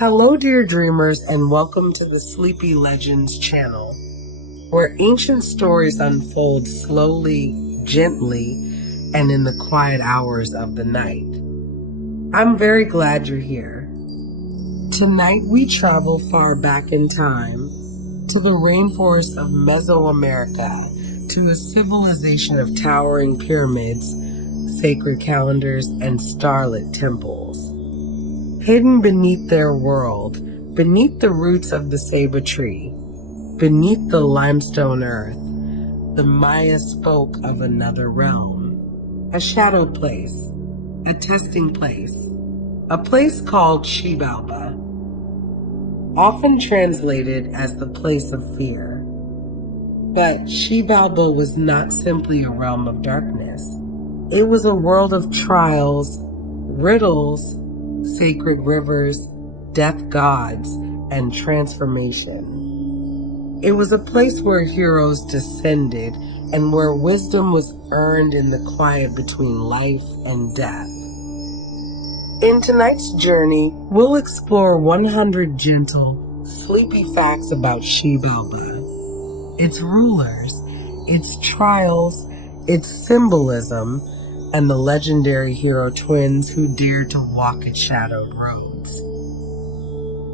Hello, dear dreamers, and welcome to the Sleepy Legends channel, where ancient stories unfold slowly, gently, and in the quiet hours of the night. I'm very glad you're here. Tonight we travel far back in time to the rainforest of Mesoamerica, to a civilization of towering pyramids, sacred calendars, and starlit temples. Hidden beneath their world, beneath the roots of the ceiba tree, beneath the limestone earth, the Maya spoke of another realm, a shadow place, a testing place, a place called Xilbalba, often translated as the place of fear. But Xilbalba was not simply a realm of darkness. It was a world of trials, riddles, sacred rivers, death gods, and transformation. It was a place where heroes descended and where wisdom was earned in the quiet between life and death. In tonight's journey, we'll explore 100 gentle, sleepy facts about Xilbalba, its rulers, its trials, its symbolism, and the legendary hero twins who dared to walk its shadowed roads.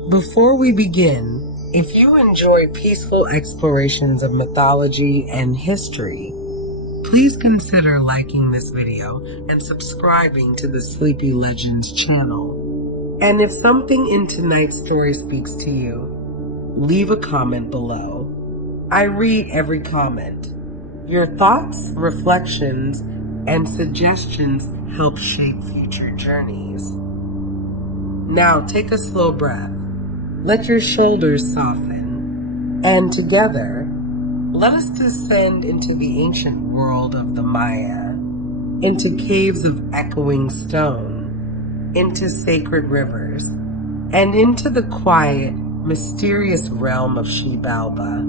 Before we begin, if you enjoy peaceful explorations of mythology and history, please consider liking this video and subscribing to the Sleepy Legends channel. And if something in tonight's story speaks to you, leave a comment below. I read every comment. Your thoughts, reflections, and suggestions help shape future journeys. Now take a slow breath. Let your shoulders soften. And together, let us descend into the ancient world of the Maya, into caves of echoing stone, into sacred rivers, and into the quiet, mysterious realm of Xilbalba.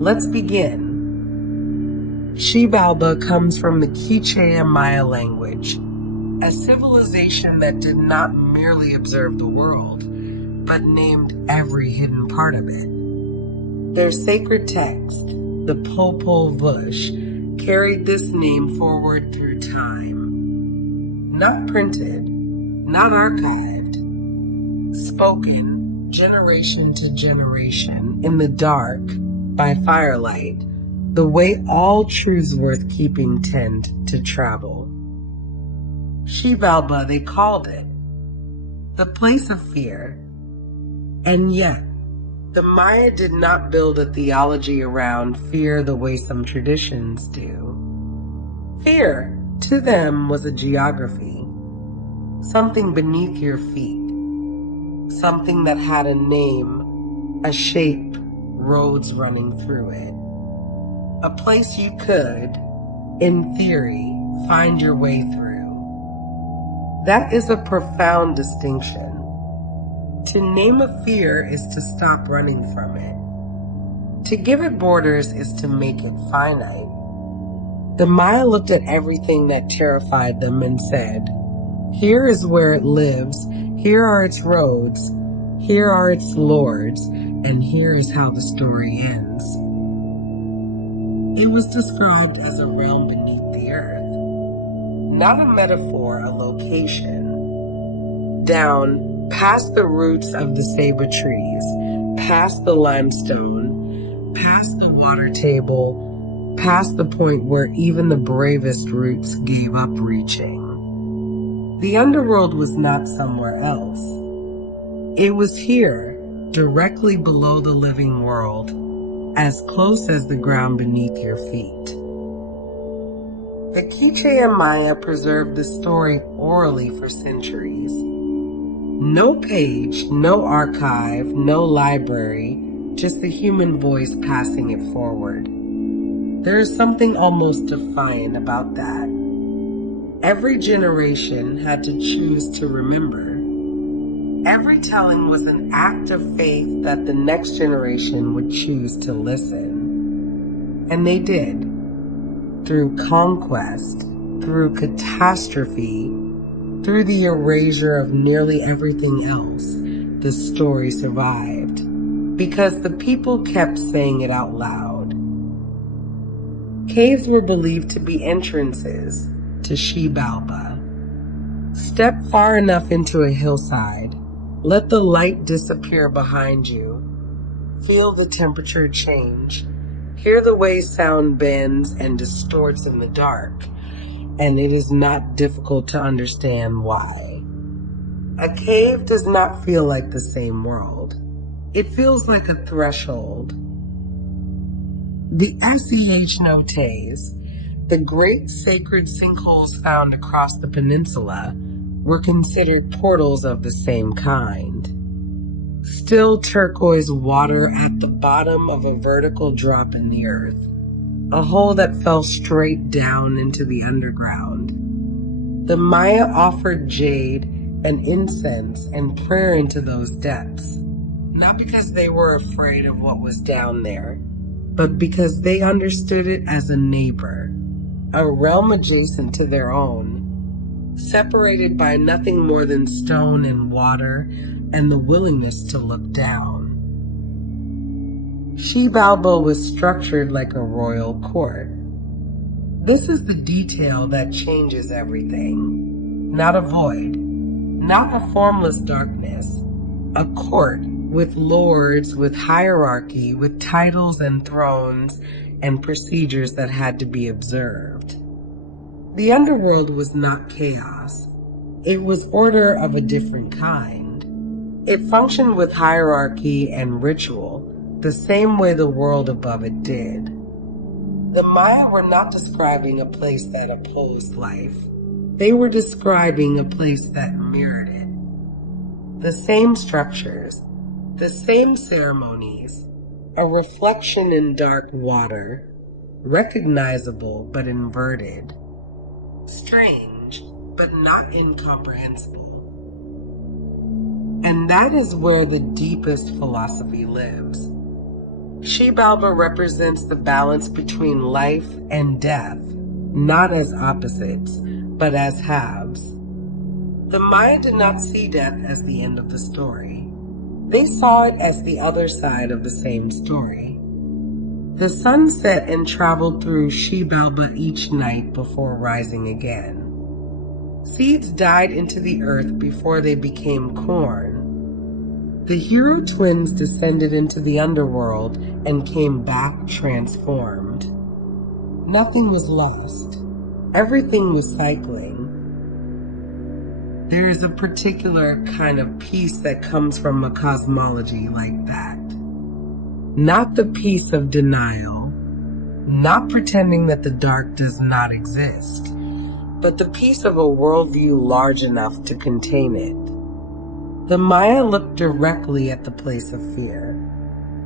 Let's begin. Xilbalba comes from the Quichua Maya language, a civilization that did not merely observe the world, but named every hidden part of it. Their sacred text, the Popol Vuh, carried this name forward through time. Not printed, not archived, spoken generation to generation in the dark by firelight, the way all truths worth keeping tend to travel. Xilbalba, they called it, the place of fear. And yet, the Maya did not build a theology around fear the way some traditions do. Fear, to them, was a geography, something beneath your feet, something that had a name, a shape, roads running through it. A place you could, in theory, find your way through. That is a profound distinction. To name a fear is to stop running from it. To give it borders is to make it finite. The Maya looked at everything that terrified them and said, here is where it lives, here are its roads, here are its lords, and here is how the story ends. It was described as a realm beneath the earth, not a metaphor, a location. Down, past the roots of the ceiba trees, past the limestone, past the water table, past the point where even the bravest roots gave up reaching. The underworld was not somewhere else. It was here, directly below the living world, as close as the ground beneath your feet. The Quichua Maya preserved the story orally for centuries. No page, no archive, no library, just the human voice passing it forward. There is something almost defiant about that. Every generation had to choose to remember. Every telling was an act of faith that the next generation would choose to listen. And they did. Through conquest, through catastrophe, through the erasure of nearly everything else, the story survived, because the people kept saying it out loud. Caves were believed to be entrances to Xilbalba. Step far enough into a hillside, let the light disappear behind you, feel the temperature change, hear the way sound bends and distorts in the dark, and it is not difficult to understand why. A cave does not feel like the same world. It feels like a threshold. The SEH Notes, the great sacred sinkholes found across the peninsula, were considered portals of the same kind. Still turquoise water at the bottom of a vertical drop in the earth, a hole that fell straight down into the underground. The Maya offered jade and incense and prayer into those depths, not because they were afraid of what was down there, but because they understood it as a neighbor, a realm adjacent to their own, separated by nothing more than stone and water and the willingness to look down. Xilbalba was structured like a royal court. This is the detail that changes everything. Not a void, not a formless darkness, a court with lords, with hierarchy, with titles and thrones and procedures that had to be observed. The underworld was not chaos. It was order of a different kind. It functioned with hierarchy and ritual, the same way the world above it did. The Maya were not describing a place that opposed life. They were describing a place that mirrored it. The same structures, the same ceremonies, a reflection in dark water, recognizable but inverted, strange but not incomprehensible. And that is where the deepest philosophy lives. Xilbalba represents the balance between life and death, not as opposites, but as halves. The Maya did not see death as the end of the story. They saw it as the other side of the same story. The sun set and traveled through Xilbalba each night before rising again. Seeds died into the earth before they became corn. The hero twins descended into the underworld and came back transformed. Nothing was lost. Everything was cycling. There is a particular kind of peace that comes from a cosmology like that. Not the peace of denial, not pretending that the dark does not exist, but the peace of a worldview large enough to contain it. The Maya looked directly at the place of fear.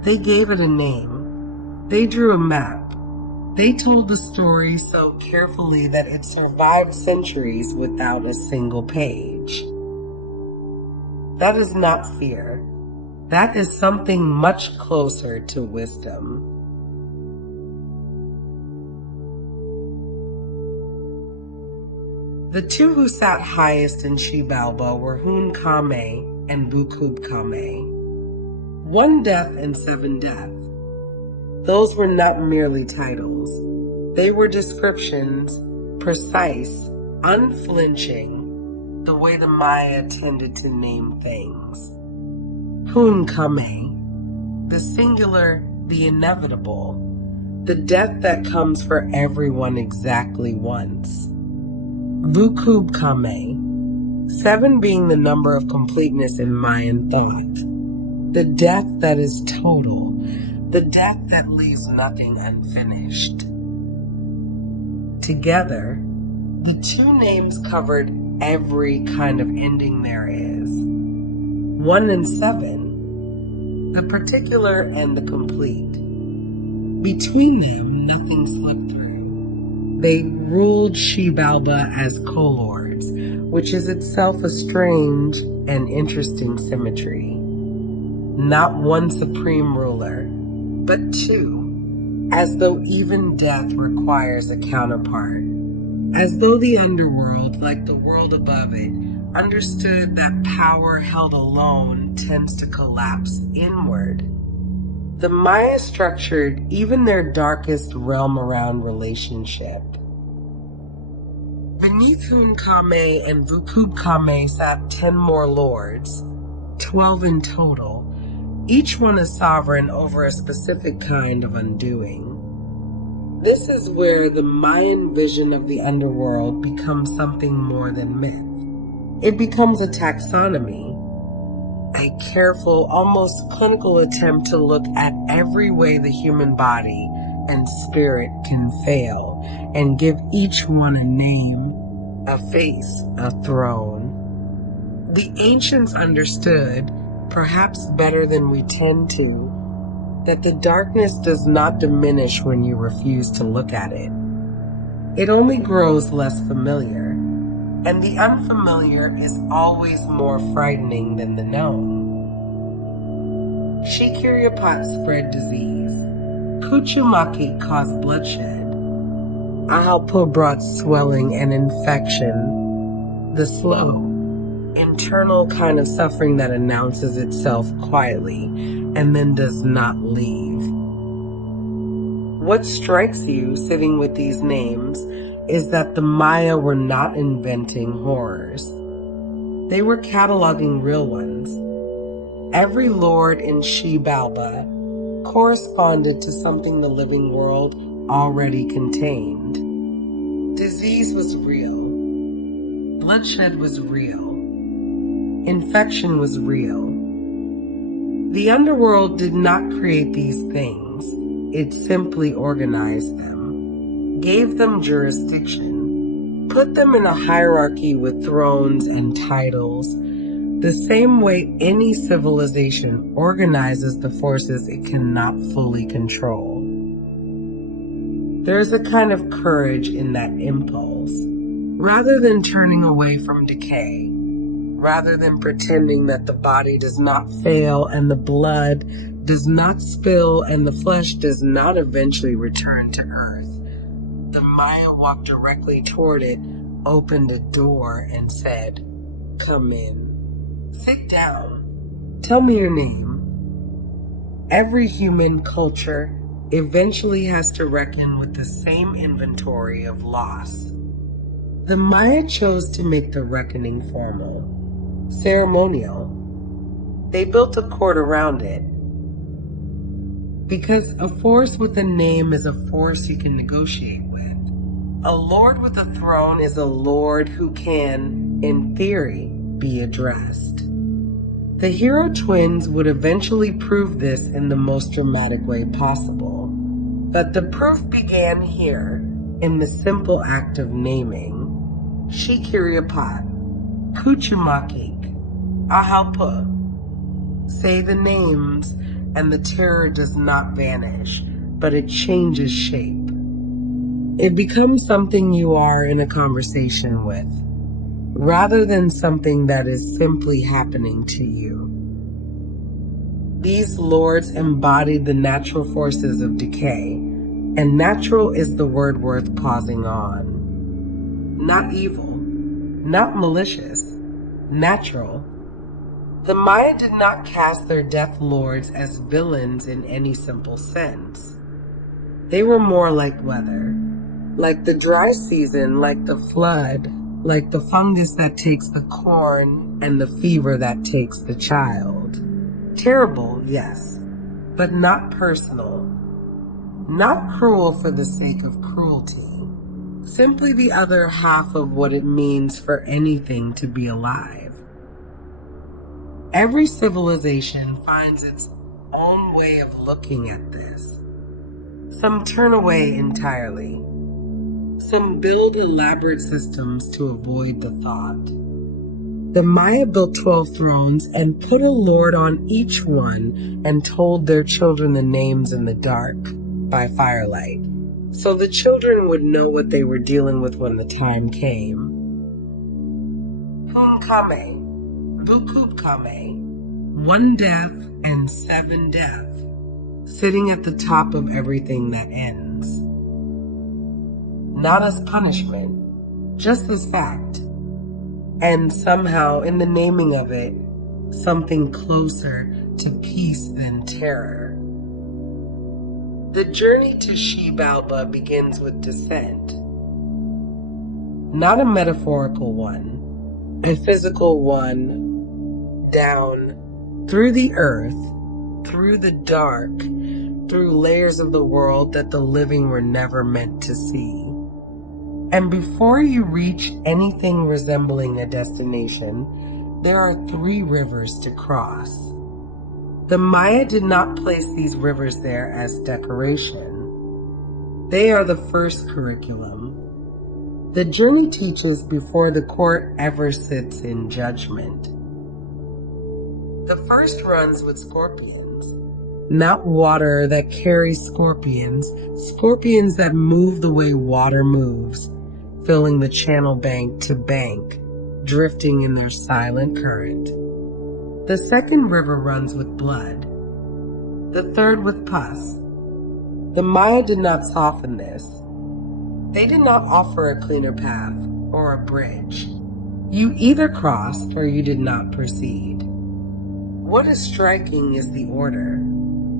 They gave it a name. They drew a map. They told the story so carefully that it survived centuries without a single page. That is not fear. That is something much closer to wisdom. The two who sat highest in Xilbalba were Hun Kame and Vukub Kame. 1 death and 7 death. Those were not merely titles. They were descriptions, precise, unflinching, the way the Maya tended to name things. Hun Kame, the singular, the inevitable, the death that comes for everyone exactly once. Vukub Kame, 7 being the number of completeness in Mayan thought. The death that is total, the death that leaves nothing unfinished. Together, the 2 names covered every kind of ending there is. 1 and 7, the particular and the complete. Between them, nothing slipped through. They ruled Xilbalba as co-lords, which is itself a strange and interesting symmetry. Not one supreme ruler, but 2, as though even death requires a counterpart, as though the underworld, like the world above it, understood that power held alone tends to collapse inward. The Maya structured even their darkest realm around relationship. Beneath Hunkame and Vukubkame sat 10 more lords, 12 in total, each one a sovereign over a specific kind of undoing. This is where the Mayan vision of the underworld becomes something more than myth. It becomes a taxonomy, a careful, almost clinical attempt to look at every way the human body and spirit can fail and give each one a name, a face, a throne. The ancients understood, perhaps better than we tend to, that the darkness does not diminish when you refuse to look at it. It only grows less familiar, and the unfamiliar is always more frightening than the known. Shikiryapat spread disease. Kuchumaki caused bloodshed. Ahalpo brought swelling and infection. The slow, internal kind of suffering that announces itself quietly and then does not leave. What strikes you sitting with these names is that the Maya were not inventing horrors. They were cataloging real ones. Every lord in Xilbalba corresponded to something the living world already contained. Disease was real. Bloodshed was real. Infection was real. The underworld did not create these things. It simply organized them, gave them jurisdiction, put them in a hierarchy with thrones and titles, the same way any civilization organizes the forces it cannot fully control. There is a kind of courage in that impulse. Rather than turning away from decay, rather than pretending that the body does not fail and the blood does not spill and the flesh does not eventually return to earth, the Maya walked directly toward it, opened a door, and said, "Come in. Sit down. Tell me your name." Every human culture eventually has to reckon with the same inventory of loss. The Maya chose to make the reckoning formal, ceremonial. They built a court around it. Because a force with a name is a force you can negotiate with. A lord with a throne is a lord who can, in theory, be addressed. The hero twins would eventually prove this in the most dramatic way possible. But the proof began here, in the simple act of naming. Shikiryapat, Kuchumakik, Ahalpa. Say the names, and the terror does not vanish, but it changes shape. It becomes something you are in a conversation with, rather than something that is simply happening to you. These lords embodied the natural forces of decay, and natural is the word worth pausing on. Not evil, not malicious, natural. The Maya did not cast their death lords as villains in any simple sense. They were more like weather, like the dry season, like the flood, like the fungus that takes the corn and the fever that takes the child. Terrible, yes, but not personal. Not cruel for the sake of cruelty. Simply the other half of what it means for anything to be alive. Every civilization finds its own way of looking at this. Some turn away entirely. Some build elaborate systems to avoid the thought. The Maya built 12 thrones and put a lord on each one and told their children the names in the dark by firelight, so the children would know what they were dealing with when the time came. Hunkame, Vukubkame, 1 death and 7 death, sitting at the top of everything that ends. Not as punishment, just as fact. And somehow, in the naming of it, something closer to peace than terror. The journey to Xilbalba begins with descent. Not a metaphorical one, a physical one, down through the earth, through the dark, through layers of the world that the living were never meant to see. And before you reach anything resembling a destination, there are 3 rivers to cross. The Maya did not place these rivers there as decoration. They are the first curriculum. The journey teaches before the court ever sits in judgment. The first runs with scorpions, not water that carries scorpions, scorpions that move the way water moves, filling the channel bank to bank, drifting in their silent current. The second river runs with blood, the third with pus. The Maya did not soften this. They did not offer a cleaner path or a bridge. You either crossed or you did not proceed. What is striking is the order.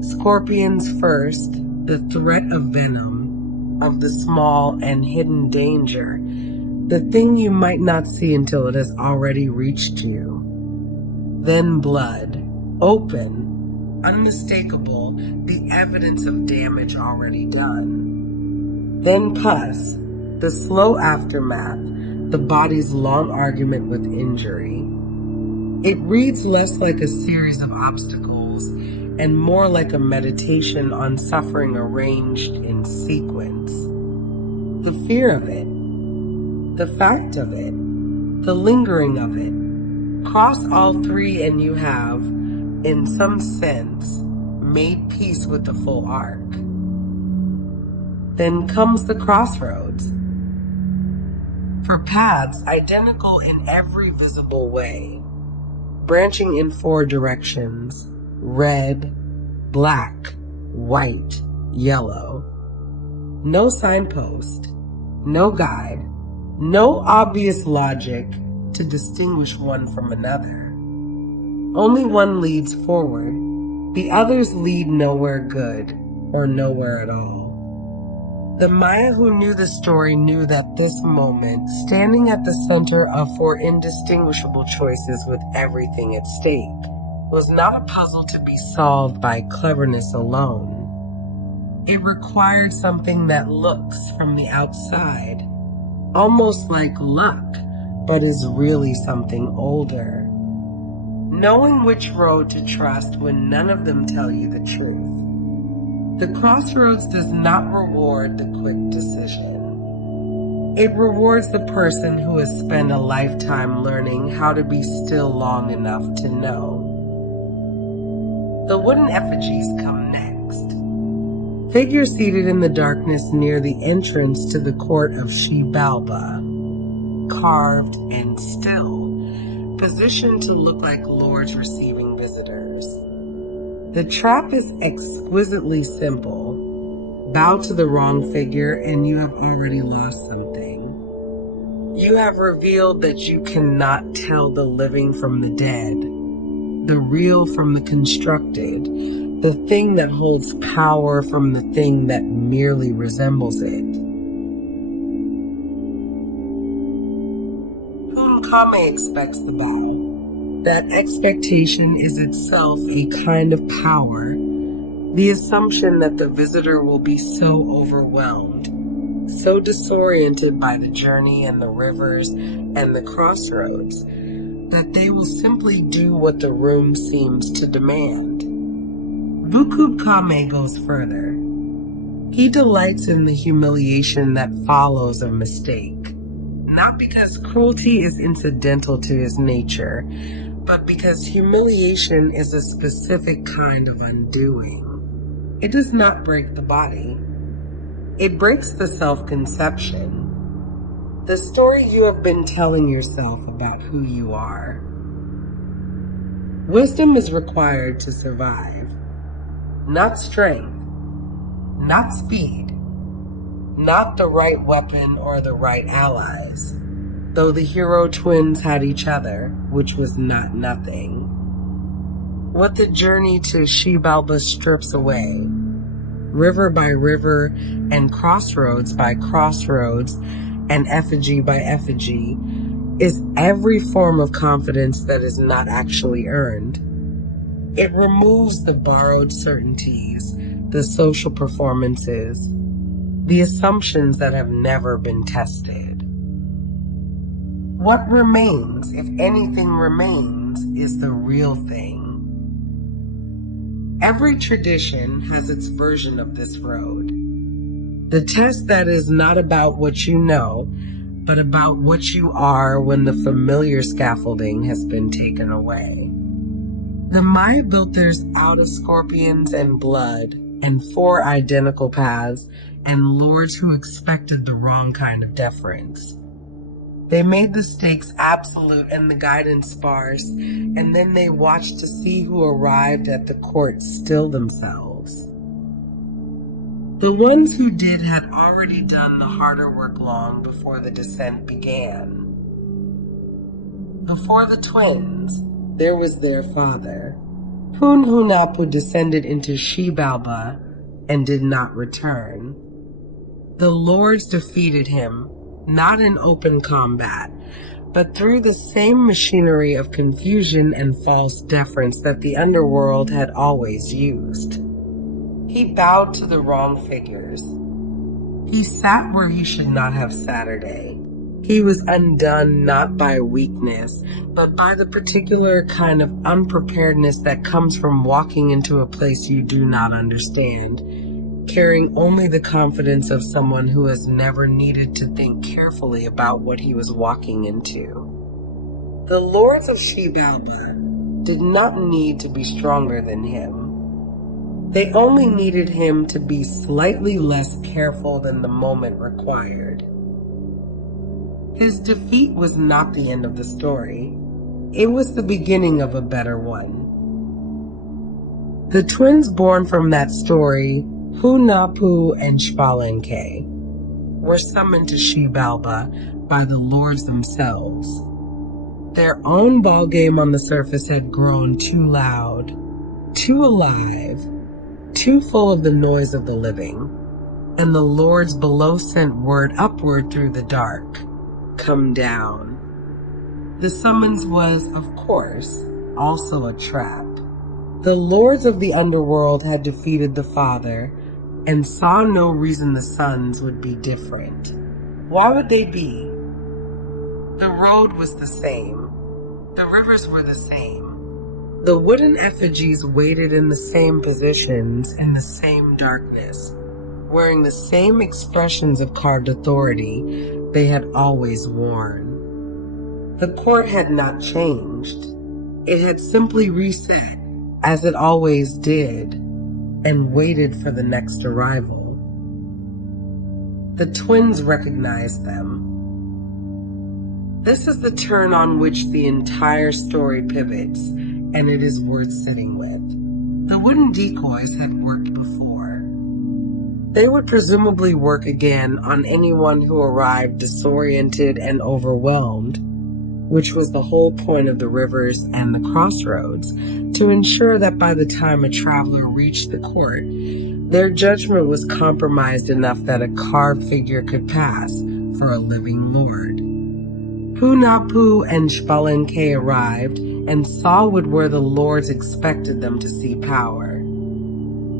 Scorpions first, the threat of venom, of the small and hidden danger, the thing you might not see until it has already reached you. Then blood, open, unmistakable, the evidence of damage already done. Then pus, the slow aftermath, the body's long argument with injury. It reads less like a series of obstacles and more like a meditation on suffering arranged in sequence. The fear of it, the fact of it, the lingering of it. Cross all 3 and you have, in some sense, made peace with the full arc. Then comes the crossroads. For paths identical in every visible way, branching in 4 directions, red, black, white, yellow. No signpost, no guide, no obvious logic to distinguish one from another. Only one leads forward, the others lead nowhere good or nowhere at all. The Maya who knew the story knew that this moment, standing at the center of 4 indistinguishable choices with everything at stake, was not a puzzle to be solved by cleverness alone. It required something that looks from the outside, almost like luck, but is really something older. Knowing which road to trust when none of them tell you the truth. The crossroads does not reward the quick decision. It rewards the person who has spent a lifetime learning how to be still long enough to know. The wooden effigies come next. Figures seated in the darkness near the entrance to the court of Xilbalba, carved and still, positioned to look like lords receiving visitors. The trap is exquisitely simple. Bow to the wrong figure and you have already lost something. You have revealed that you cannot tell the living from the dead, the real from the constructed, the thing that holds power from the thing that merely resembles it. Kame expects the bow. That expectation is itself a kind of power, the assumption that the visitor will be so overwhelmed, so disoriented by the journey and the rivers and the crossroads, that they will simply do what the room seems to demand. Vukub Kame goes further. He delights in the humiliation that follows a mistake. Not because cruelty is incidental to his nature, but because humiliation is a specific kind of undoing. It does not break the body. It breaks the self-conception, the story you have been telling yourself about who you are. Wisdom is required to survive, not strength, not speed, not the right weapon or the right allies, though the hero twins had each other, which was not nothing. what the journey to Xilbalba strips away, river by river and crossroads by crossroads and effigy by effigy, is every form of confidence that is not actually earned. It removes the borrowed certainties, the social performances, the assumptions that have never been tested. What remains, if anything remains, is the real thing. Every tradition has its version of this road. The test that is not about what you know, but about what you are when the familiar scaffolding has been taken away. The Maya built theirs out of scorpions and blood, and 4 identical paths, and lords who expected the wrong kind of deference. They made the stakes absolute and the guidance sparse, and then they watched to see who arrived at the court still themselves. The ones who did had already done the harder work long before the descent began. Before the twins, there was their father. Hunhunapu descended into Xilbalba and did not return. The lords defeated him, not in open combat, but through the same machinery of confusion and false deference that the Underworld had always used. He bowed to the wrong figures. He sat where he should not have Saturday. He was undone not by weakness, but by the particular kind of unpreparedness that comes from walking into a place you do not understand, carrying only the confidence of someone who has never needed to think carefully about what he was walking into. The lords of Xilbalba did not need to be stronger than him. They only needed him to be slightly less careful than the moment required. His defeat was not the end of the story. It was the beginning of a better one. The twins born from that story, Hunnapu and Xpalanque, were summoned to Xilbalba by the lords themselves. Their own ballgame on the surface had grown too loud, too alive, too full of the noise of the living, and the lords below sent word upward through the dark, "Come down." The summons was, of course, also a trap. The lords of the Underworld had defeated the father and saw no reason the sons would be different. Why would they be? The road was the same. The rivers were the same. The wooden effigies waited in the same positions in the same darkness, wearing the same expressions of carved authority they had always worn. The court had not changed. It had simply reset, as it always did, and waited for the next arrival. The twins recognized them. This is the turn on which the entire story pivots, and it is worth sitting with. The wooden decoys had worked before. They would presumably work again on anyone who arrived disoriented and overwhelmed, which was the whole point of the rivers and the crossroads, to ensure that by the time a traveler reached the court, their judgment was compromised enough that a carved figure could pass for a living lord. Hunnapu and Xpalanque arrived and saw where the lords expected them to see power.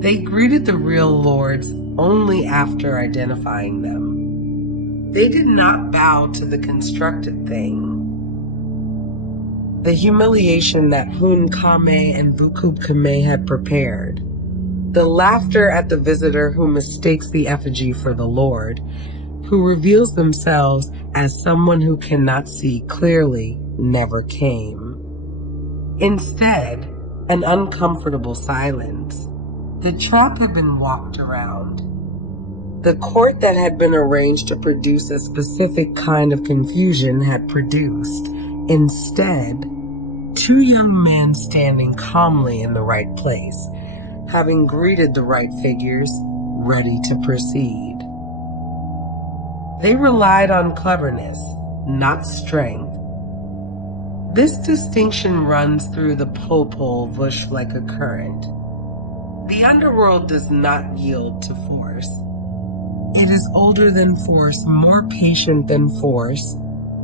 They greeted the real lords only after identifying them. They did not bow to the constructed thing. The humiliation that Hun Kame and Vukub Kame had prepared. The laughter at the visitor who mistakes the effigy for the Lord, who reveals themselves as someone who cannot see clearly, never came. Instead, an uncomfortable silence. The trap had been walked around. The court that had been arranged to produce a specific kind of confusion had produced, instead, 2 young men standing calmly in the right place, having greeted the right figures, ready to proceed. They relied on cleverness, not strength. This distinction runs through the Popol Vuh like a current. The underworld does not yield to force. It is older than force, more patient than force,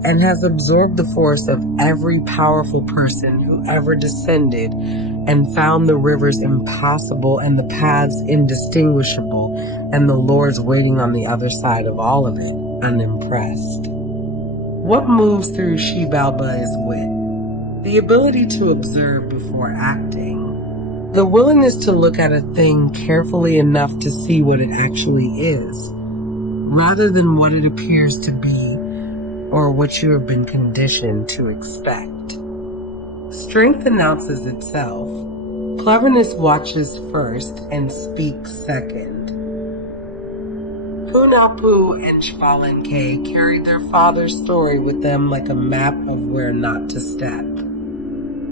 and has absorbed the force of every powerful person who ever descended and found the rivers impossible and the paths indistinguishable and the lords waiting on the other side of all of it, unimpressed. What moves through Xilbalba is wit, the ability to observe before acting, the willingness to look at a thing carefully enough to see what it actually is, rather than what it appears to be or what you have been conditioned to expect. Strength announces itself. Cleverness watches first and speaks second. Hunahpu and Xbalanque carried their father's story with them like a map of where not to step.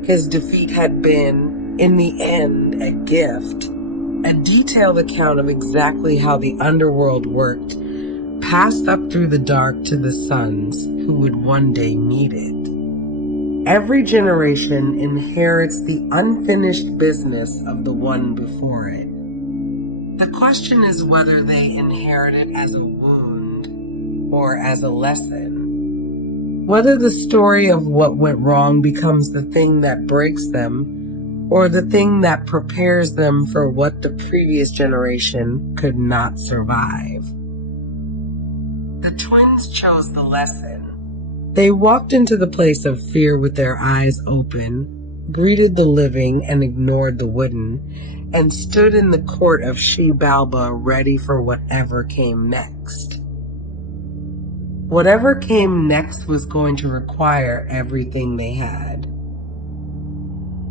His defeat had been, in the end, a gift, a detailed account of exactly how the underworld worked, passed up through the dark to the sons who would one day need it. Every generation inherits the unfinished business of the one before it. The question is whether they inherit it as a wound or as a lesson. Whether the story of what went wrong becomes the thing that breaks them or the thing that prepares them for what the previous generation could not survive. The twins chose the lesson. They walked into the place of fear with their eyes open, greeted the living and ignored the wooden, and stood in the court of Xilbalba ready for whatever came next. Whatever came next was going to require everything they had.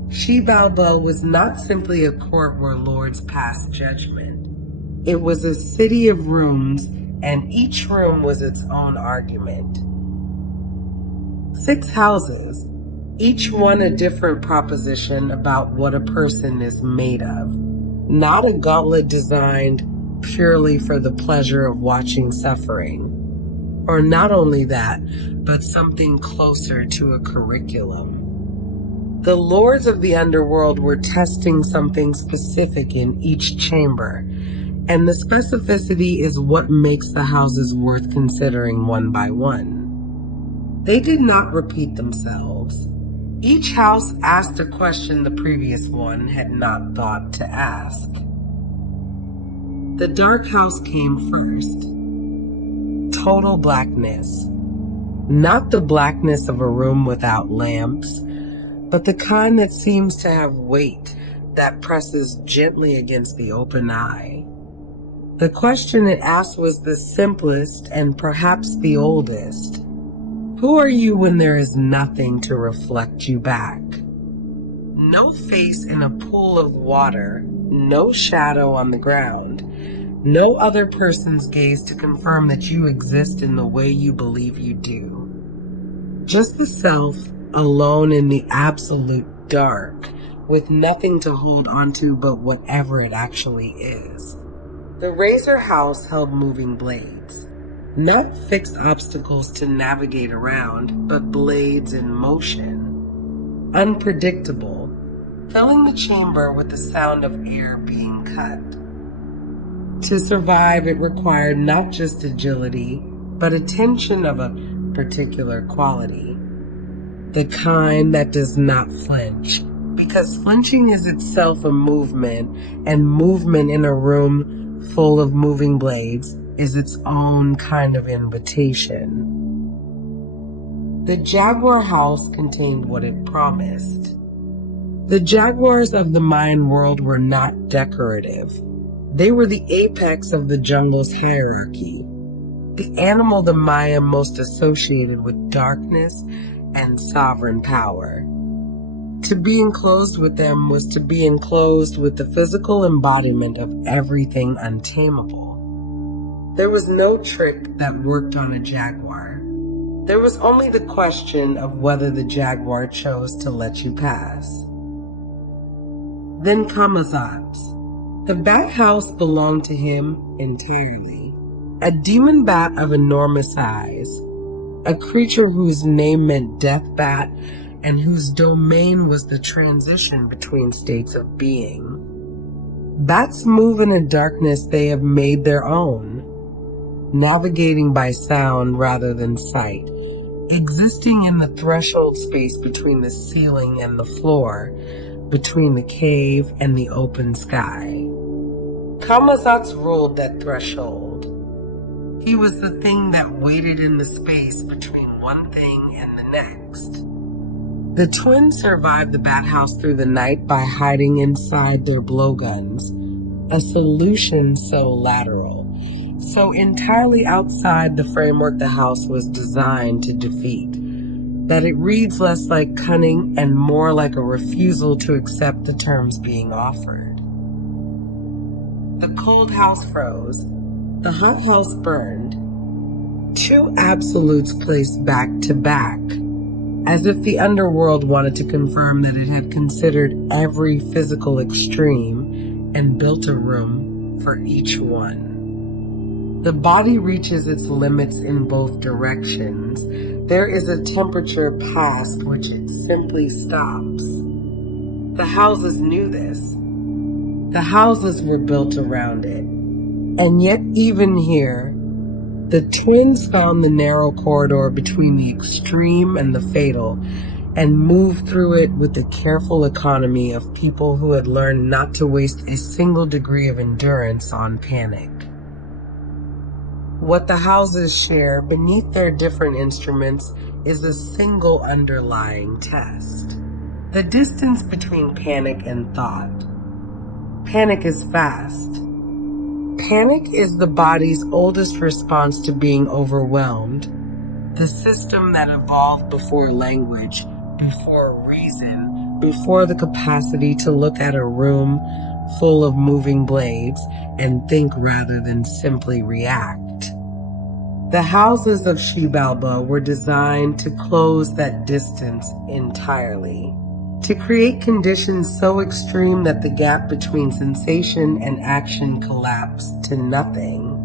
Xilbalba was not simply a court where lords passed judgment. It was a city of rooms, and each room was its own argument. 6 houses, each one a different proposition about what a person is made of. Not a gauntlet designed purely for the pleasure of watching suffering. Or not only that, but something closer to a curriculum. The lords of the underworld were testing something specific in each chamber, and the specificity is what makes the houses worth considering one by one. They did not repeat themselves. Each house asked a question the previous one had not thought to ask. The dark house came first. Total blackness. Not the blackness of a room without lamps, but the kind that seems to have weight that presses gently against the open eye. The question it asked was the simplest and perhaps the oldest. Who are you when there is nothing to reflect you back? No face in a pool of water, no shadow on the ground, no other person's gaze to confirm that you exist in the way you believe you do. Just the self, alone in the absolute dark, with nothing to hold onto but whatever it actually is. The Razor House held moving blades. Not fixed obstacles to navigate around, but blades in motion. Unpredictable, filling the chamber with the sound of air being cut. To survive, it required not just agility, but attention of a particular quality. The kind that does not flinch, because flinching is itself a movement, and movement in a room full of moving blades is its own kind of invitation. The Jaguar House contained what it promised. The jaguars of the Mayan world were not decorative. They were the apex of the jungle's hierarchy, the animal the Maya most associated with darkness and sovereign power. To be enclosed with them was to be enclosed with the physical embodiment of everything untamable. There was no trick that worked on a jaguar. There was only the question of whether the jaguar chose to let you pass. Then Kamazat's. The bat house belonged to him entirely. A demon bat of enormous size. A creature whose name meant death bat and whose domain was the transition between states of being. Bats move in a darkness they have made their own, navigating by sound rather than sight, existing in the threshold space between the ceiling and the floor, between the cave and the open sky. Kamazats ruled that threshold. He was the thing that waited in the space between one thing and the next. The twins survived the bat house through the night by hiding inside their blowguns, a solution so lateral, so entirely outside the framework the house was designed to defeat, that it reads less like cunning and more like a refusal to accept the terms being offered. The cold house froze. The hot house burned. Two absolutes placed back to back, as if the underworld wanted to confirm that it had considered every physical extreme and built a room for each one. The body reaches its limits in both directions. There is a temperature past which it simply stops. The houses knew this. The houses were built around it. And yet even here, the twins found the narrow corridor between the extreme and the fatal and moved through it with the careful economy of people who had learned not to waste a single degree of endurance on panic. What the houses share beneath their different instruments is a single underlying test: the distance between panic and thought. Panic is fast. Panic is the body's oldest response to being overwhelmed, the system that evolved before language, before reason, before the capacity to look at a room full of moving blades and think rather than simply react. The houses of Xilbalba were designed to close that distance entirely, to create conditions so extreme that the gap between sensation and action collapsed to nothing.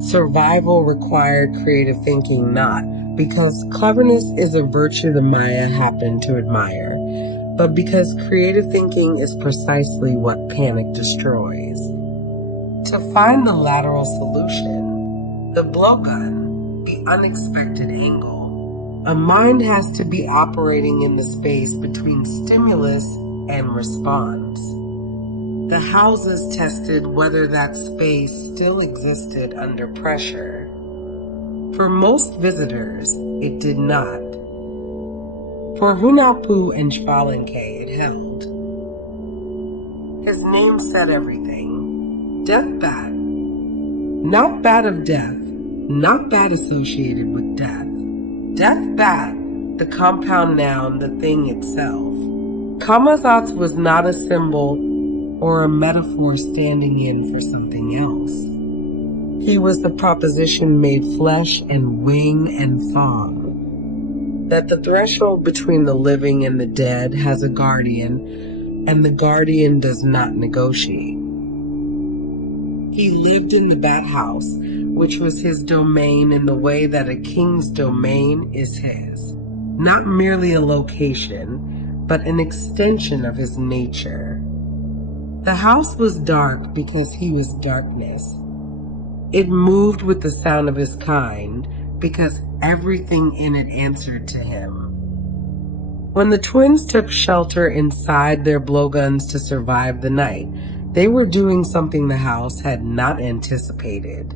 Survival required creative thinking not because cleverness is a virtue the Maya happen to admire, but because creative thinking is precisely what panic destroys. To find the lateral solution, the blowgun, the unexpected angle, a mind has to be operating in the space between stimulus and response. The houses tested whether that space still existed under pressure. For most visitors, it did not. For Hunahpu and Xbalanque, it held. His name said everything. Death bat. Not bat of death, not bat associated with death. Death bat, the compound noun, the thing itself. Kamazats was not a symbol or a metaphor standing in for something else. He was the proposition made flesh and wing and thong, that the threshold between the living and the dead has a guardian, and the guardian does not negotiate. He lived in the bat house, which was his domain in the way that a king's domain is his. Not merely a location, but an extension of his nature. The house was dark because he was darkness. It moved with the sound of his kind because everything in it answered to him. When the twins took shelter inside their blowguns to survive the night, they were doing something the house had not anticipated.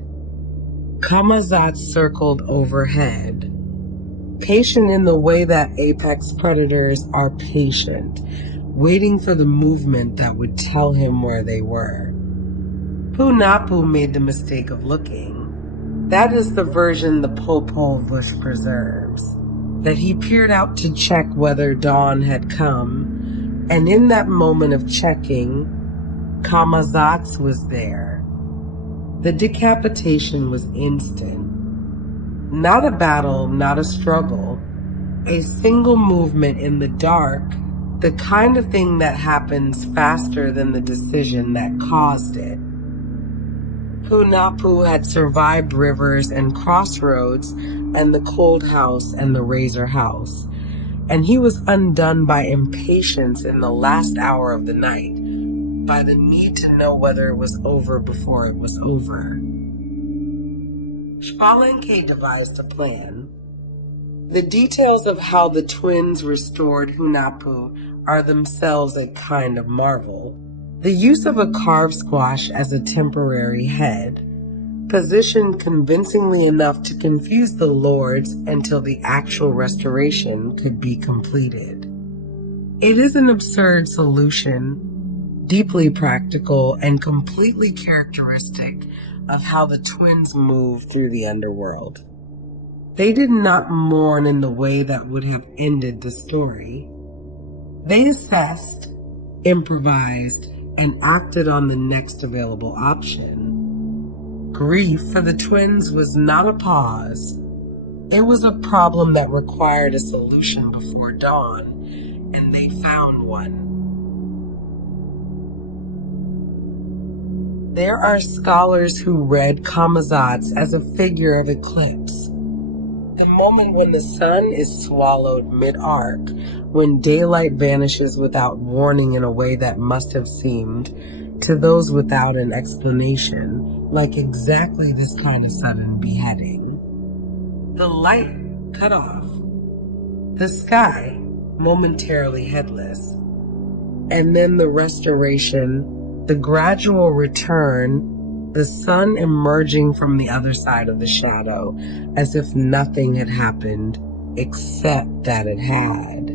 Kamazats circled overhead, patient in the way that apex predators are patient, waiting for the movement that would tell him where they were. Hunahpu made the mistake of looking. That is the version the Popol Vuh preserves, that he peered out to check whether dawn had come, and in that moment of checking, Kamazats was there. The decapitation was instant. Not a battle, not a struggle. A single movement in the dark, the kind of thing that happens faster than the decision that caused it. Hunahpu had survived rivers and crossroads and the cold house and the razor house. and he was undone by impatience in the last hour of the night, by the need to know whether it was over before it was over. Xilbalba devised a plan. The details of how the twins restored Hunahpu are themselves a kind of marvel. The use of a carved squash as a temporary head, positioned convincingly enough to confuse the lords until the actual restoration could be completed. It is an absurd solution, deeply practical and completely characteristic of how the twins moved through the underworld. They did not mourn in the way that would have ended the story. They assessed, improvised, and acted on the next available option. Grief for the twins was not a pause. It was a problem that required a solution before dawn, and they found one. There are scholars who read Kamazats as a figure of eclipse, the moment when the sun is swallowed mid-arc, when daylight vanishes without warning in a way that must have seemed, to those without an explanation, like exactly this kind of sudden beheading. The light cut off, the sky momentarily headless, and then the restoration, the gradual return, the sun emerging from the other side of the shadow as if nothing had happened except that it had.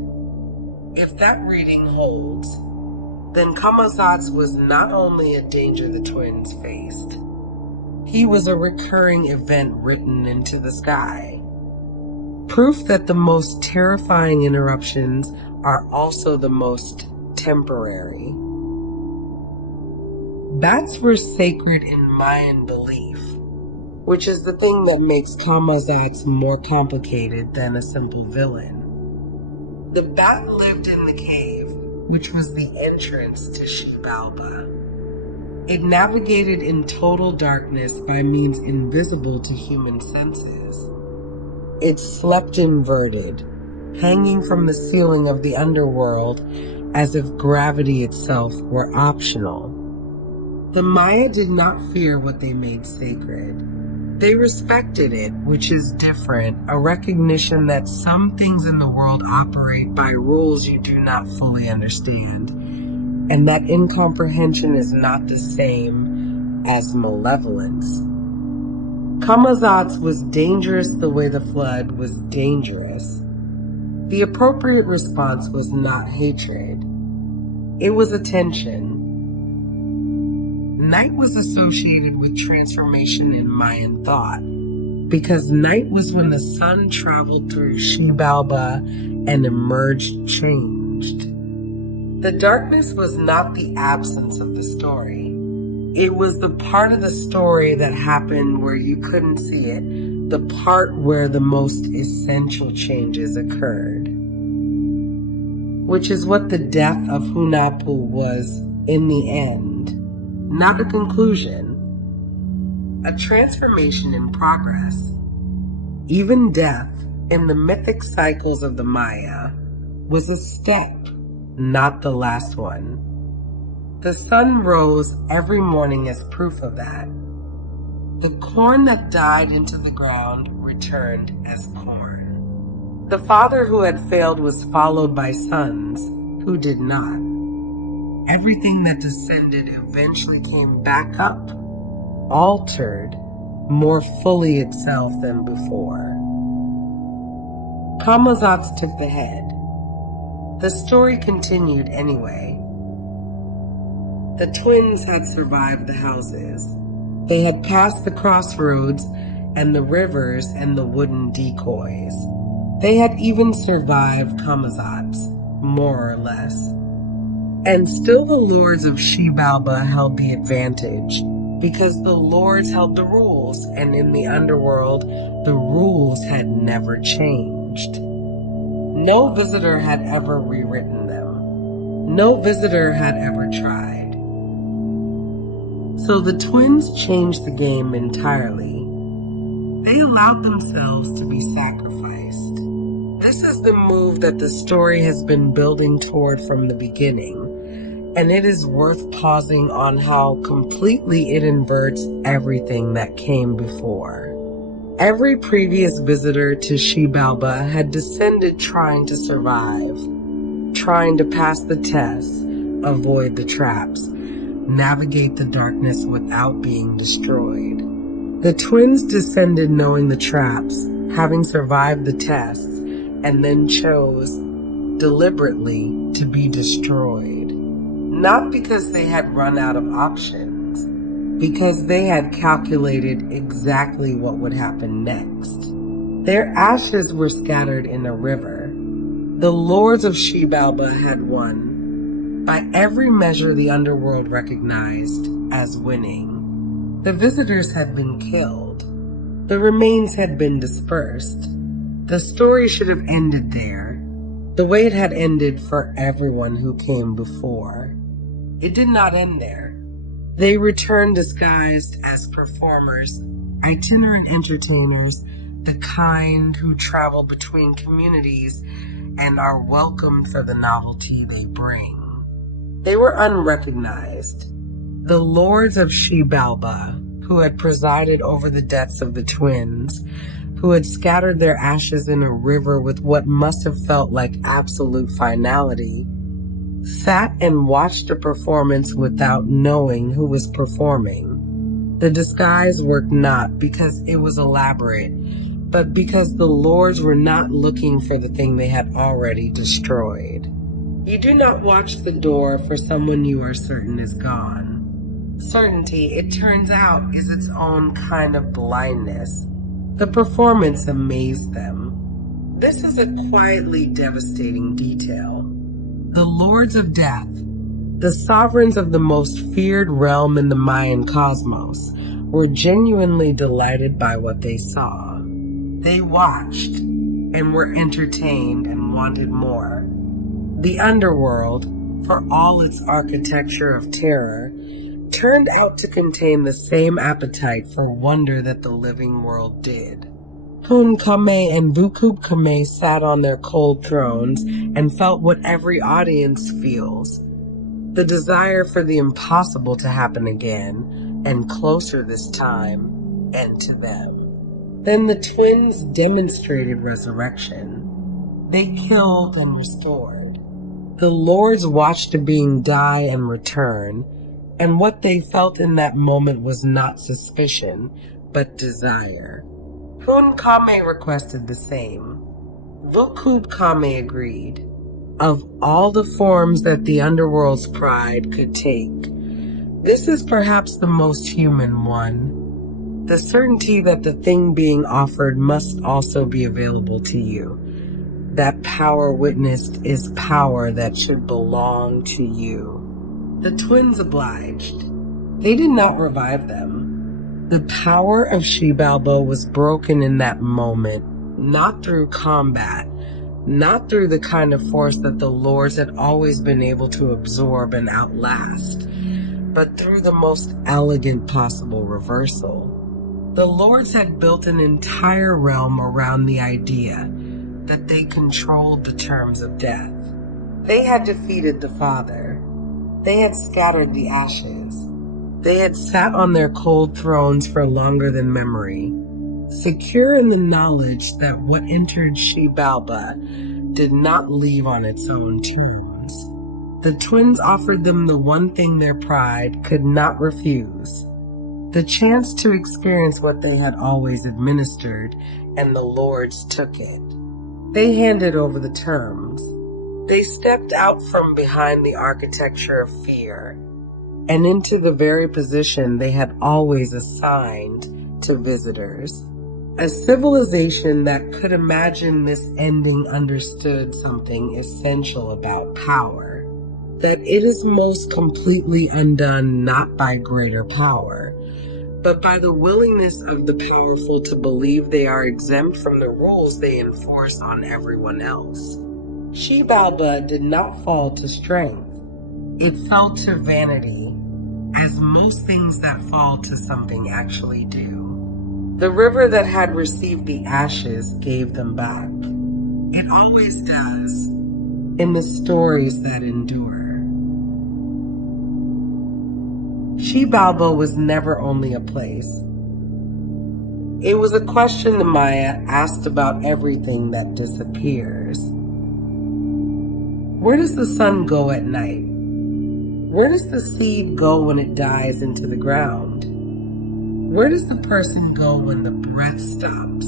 If that reading holds, then Kamazats was not only a danger the twins faced, he was a recurring event written into the sky. Proof that the most terrifying interruptions are also the most temporary. Bats were sacred in Mayan belief, which is the thing that makes Kamazats more complicated than a simple villain. The bat lived in the cave, which was the entrance to Xilbalba. It navigated in total darkness by means invisible to human senses. It slept inverted, hanging from the ceiling of the underworld as if gravity itself were optional. The Maya did not fear what they made sacred. They respected it, which is different, a recognition that some things in the world operate by rules you do not fully understand, and that incomprehension is not the same as malevolence. Kamazats was dangerous the way the flood was dangerous. The appropriate response was not hatred. It was attention. Night was associated with transformation in Mayan thought, because night was when the sun traveled through Xilbalba and emerged changed. The darkness was not the absence of the story. It was the part of the story that happened where you couldn't see it, the part where the most essential changes occurred. Which is what the death of Hunahpu was in the end. Not a conclusion, a transformation in progress. Even death, in the mythic cycles of the Maya, was a step, not the last one. The sun rose every morning as proof of that. The corn that died into the ground returned as corn. The father who had failed was followed by sons who did not. Everything that descended eventually came back up, altered, more fully itself than before. Kamazats took the head. The story continued anyway. The twins had survived the houses. They had passed the crossroads and the rivers and the wooden decoys. They had even survived Kamazats, more or less. And still the lords of Xilbalba held the advantage, because the lords held the rules, and in the underworld, the rules had never changed. No visitor had ever rewritten them. No visitor had ever tried. So the twins changed the game entirely. They allowed themselves to be sacrificed. This is the move that the story has been building toward from the beginning, and it is worth pausing on how completely it inverts everything that came before. Every previous visitor to Xilbalba had descended trying to survive, trying to pass the tests, avoid the traps, navigate the darkness without being destroyed. The twins descended knowing the traps, having survived the tests, and then chose deliberately to be destroyed. Not because they had run out of options, because they had calculated exactly what would happen next. Their ashes were scattered in a river. The lords of Xilbalba had won, by every measure the Underworld recognized as winning. The visitors had been killed. The remains had been dispersed. The story should have ended there, the way it had ended for everyone who came before. It did not end there. They returned disguised as performers, itinerant entertainers, the kind who travel between communities and are welcomed for the novelty they bring. They were unrecognized. The lords of Xilbalba, who had presided over the deaths of the twins, who had scattered their ashes in a river with what must have felt like absolute finality, sat and watched a performance without knowing who was performing. The disguise worked not because it was elaborate, but because the lords were not looking for the thing they had already destroyed. You do not watch the door for someone you are certain is gone. Certainty, it turns out, is its own kind of blindness. The performance amazed them. This is a quietly devastating detail. The Lords of Death, the sovereigns of the most feared realm in the Mayan cosmos, were genuinely delighted by what they saw. They watched and were entertained and wanted more. The Underworld, for all its architecture of terror, turned out to contain the same appetite for wonder that the living world did. Hun Kame and Vukub Kame sat on their cold thrones and felt what every audience feels. The desire for the impossible to happen again, and closer this time, and to them. Then the twins demonstrated resurrection. They killed and restored. The lords watched a being die and return, and what they felt in that moment was not suspicion, but desire. Hun Kame requested the same. Vukub Kame agreed. Of all the forms that the Underworld's pride could take, this is perhaps the most human one. The certainty that the thing being offered must also be available to you. That power witnessed is power that should belong to you. The twins obliged. They did not revive them. The power of Xilbalba was broken in that moment, not through combat, not through the kind of force that the lords had always been able to absorb and outlast, but through the most elegant possible reversal. The lords had built an entire realm around the idea that they controlled the terms of death. They had defeated the Father. They had scattered the ashes. They had sat on their cold thrones for longer than memory, secure in the knowledge that what entered Xilbalba did not leave on its own terms. The twins offered them the one thing their pride could not refuse, the chance to experience what they had always administered, and the lords took it. They handed over the terms. They stepped out from behind the architecture of fear and into the very position they had always assigned to visitors. A civilization that could imagine this ending understood something essential about power, that it is most completely undone not by greater power, but by the willingness of the powerful to believe they are exempt from the rules they enforce on everyone else. Xilbalba did not fall to strength. It fell to vanity, as most things that fall to something actually do. The river that had received the ashes gave them back. It always does, in the stories that endure. Xilbalba was never only a place. It was a question the Maya asked about everything that disappears. Where does the sun go at night? Where does the seed go when it dies into the ground? Where does the person go when the breath stops?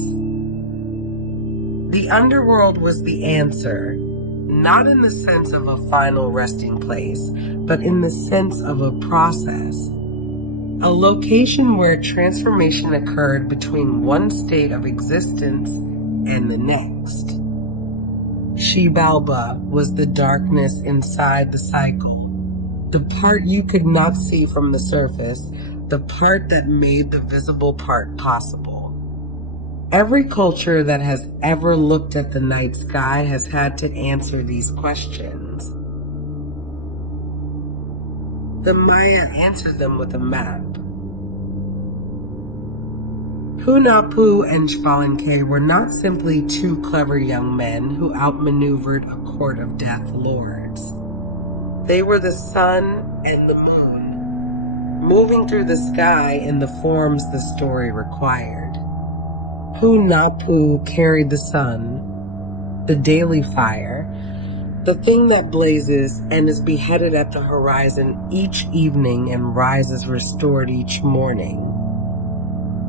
The underworld was the answer, not in the sense of a final resting place, but in the sense of a process. A location where transformation occurred between one state of existence and the next. Xilbalba was the darkness inside the cycle, the part you could not see from the surface, the part that made the visible part possible. Every culture that has ever looked at the night sky has had to answer these questions. The Maya answered them with a map. Hunahpu and Xbalanque were not simply two clever young men who outmaneuvered a court of death lords. They were the sun and the moon, moving through the sky in the forms the story required. Hunahpu carried the sun, the daily fire, the thing that blazes and is beheaded at the horizon each evening and rises restored each morning.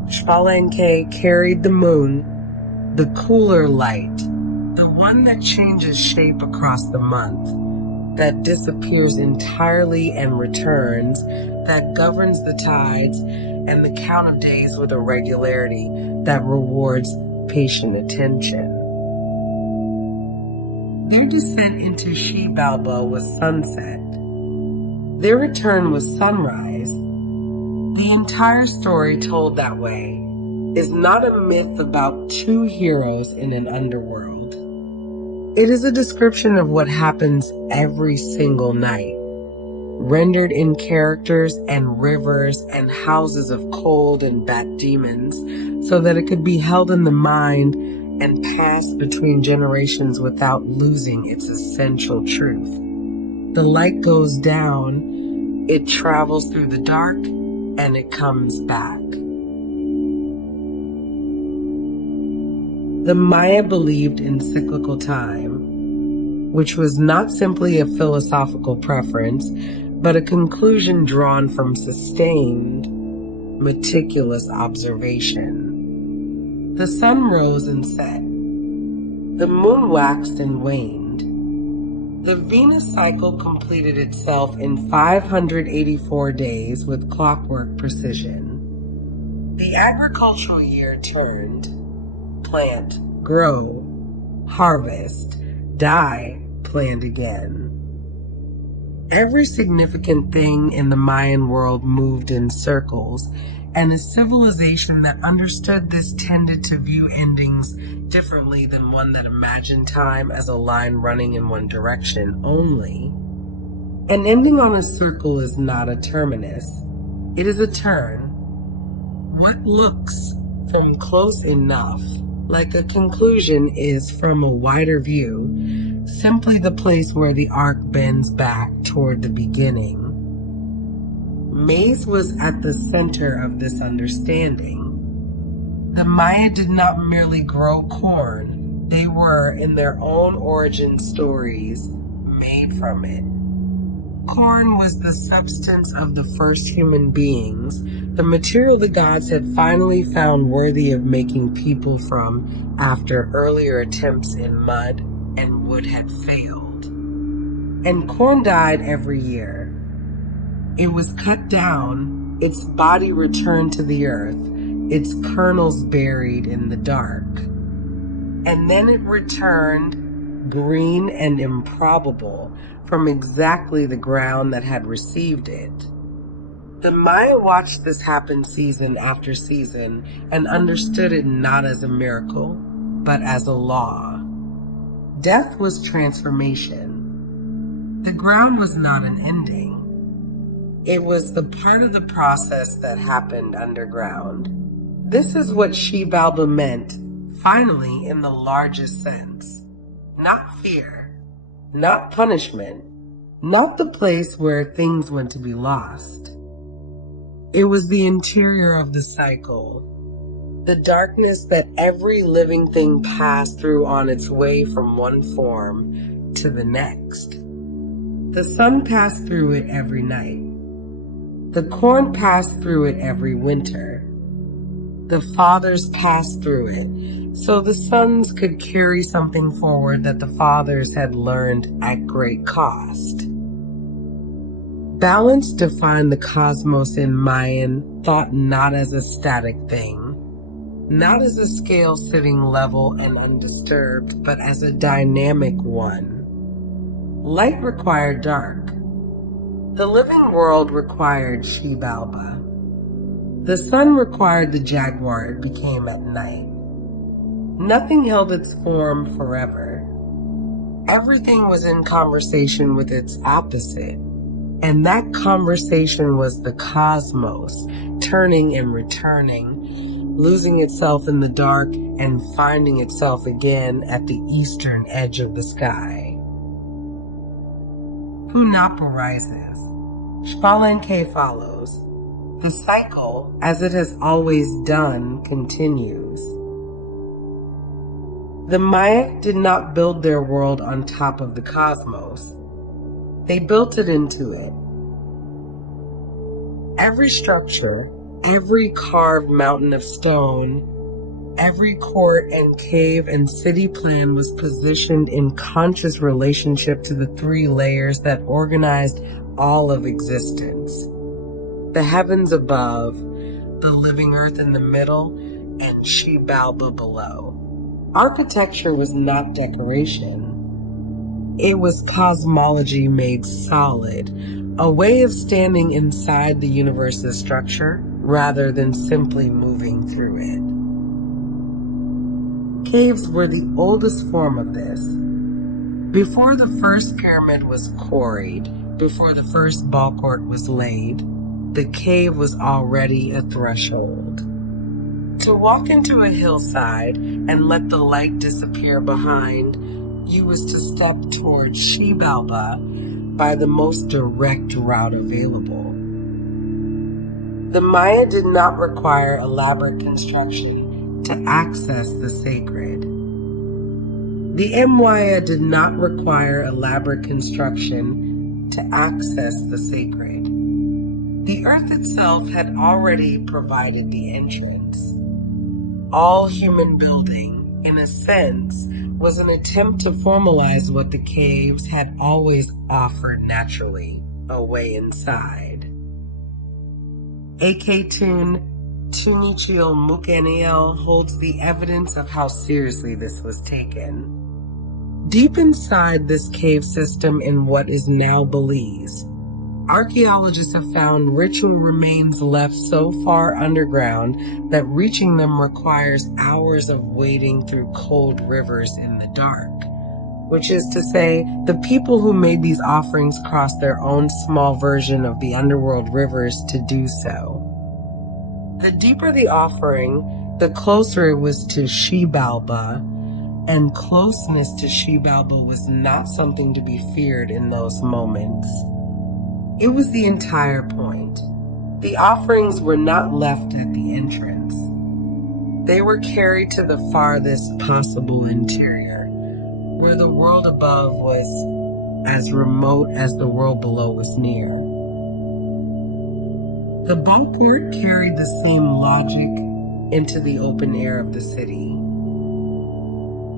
Xbalanque carried the moon, the cooler light, the one that changes shape across the month, that disappears entirely and returns, that governs the tides and the count of days with a regularity that rewards patient attention. Their descent into Xilbalba was sunset. Their return was sunrise. The entire story told that way is not a myth about two heroes in an underworld. It is a description of what happens every single night, rendered in characters and rivers and houses of cold and bat demons, so that it could be held in the mind and passed between generations without losing its essential truth. The light goes down, it travels through the dark, and it comes back. The Maya believed in cyclical time, which was not simply a philosophical preference, but a conclusion drawn from sustained, meticulous observation. The sun rose and set. The moon waxed and waned. The Venus cycle completed itself in 584 days with clockwork precision. The agricultural year turned. Plant, grow, harvest, die, plant again. Every significant thing in the Mayan world moved in circles, and a civilization that understood this tended to view endings differently than one that imagined time as a line running in one direction only. An ending on a circle is not a terminus. It is a turn. What looks from close enough like a conclusion is, from a wider view, simply the place where the arc bends back toward the beginning. Maize was at the center of this understanding. The Maya did not merely grow corn, they were, in their own origin stories, made from it. Corn was the substance of the first human beings, the material the gods had finally found worthy of making people from after earlier attempts in mud and wood had failed. And corn died every year. It was cut down, its body returned to the earth, its kernels buried in the dark. And then it returned, green and improbable, from exactly the ground that had received it. The Maya watched this happen season after season and understood it not as a miracle, but as a law. Death was transformation. The ground was not an ending. It was the part of the process that happened underground. This is what Xilbalba meant, finally, in the largest sense. Not fear, not punishment, not the place where things went to be lost. It was the interior of the cycle, the darkness that every living thing passed through on its way from one form to the next. The sun passed through it every night. The corn passed through it every winter. The fathers passed through it, so the sons could carry something forward that the fathers had learned at great cost. Balance defined the cosmos in Mayan thought not as a static thing, not as a scale sitting level and undisturbed, but as a dynamic one. Light required dark. The living world required Xilbalba. The sun required the jaguar it became at night. Nothing held its form forever. Everything was in conversation with its opposite, and that conversation was the cosmos, turning and returning, losing itself in the dark and finding itself again at the eastern edge of the sky. Hunapa rises. Xilbalba follows. The cycle, as it has always done, continues. The Maya did not build their world on top of the cosmos. They built it into it. Every structure, every carved mountain of stone, every court and cave and city plan was positioned in conscious relationship to the three layers that organized all of existence. The heavens above, the living earth in the middle, and Xilbalba below. Architecture was not decoration. It was cosmology made solid, a way of standing inside the universe's structure rather than simply moving through it. Caves were the oldest form of this. Before the first pyramid was quarried, before the first ball court was laid, the cave was already a threshold. To walk into a hillside and let the light disappear behind you was to step towards Xilbalba by the most direct route available. The Maya did not require elaborate construction to access the sacred. The Mwaya did not require elaborate construction to access the sacred. The earth itself had already provided the entrance. All human building, in a sense, was an attempt to formalize what the caves had always offered naturally, a way inside. Aketun Tunichil Mukaniel holds the evidence of how seriously this was taken. Deep inside this cave system in what is now Belize, archaeologists have found ritual remains left so far underground that reaching them requires hours of wading through cold rivers in the dark. Which is to say, the people who made these offerings crossed their own small version of the underworld rivers to do so. The deeper the offering, the closer it was to Xilbalba, and closeness to Xilbalba was not something to be feared in those moments. It was the entire point. The offerings were not left at the entrance. They were carried to the farthest possible interior, where the world above was as remote as the world below was near. The ball court carried the same logic into the open air of the city.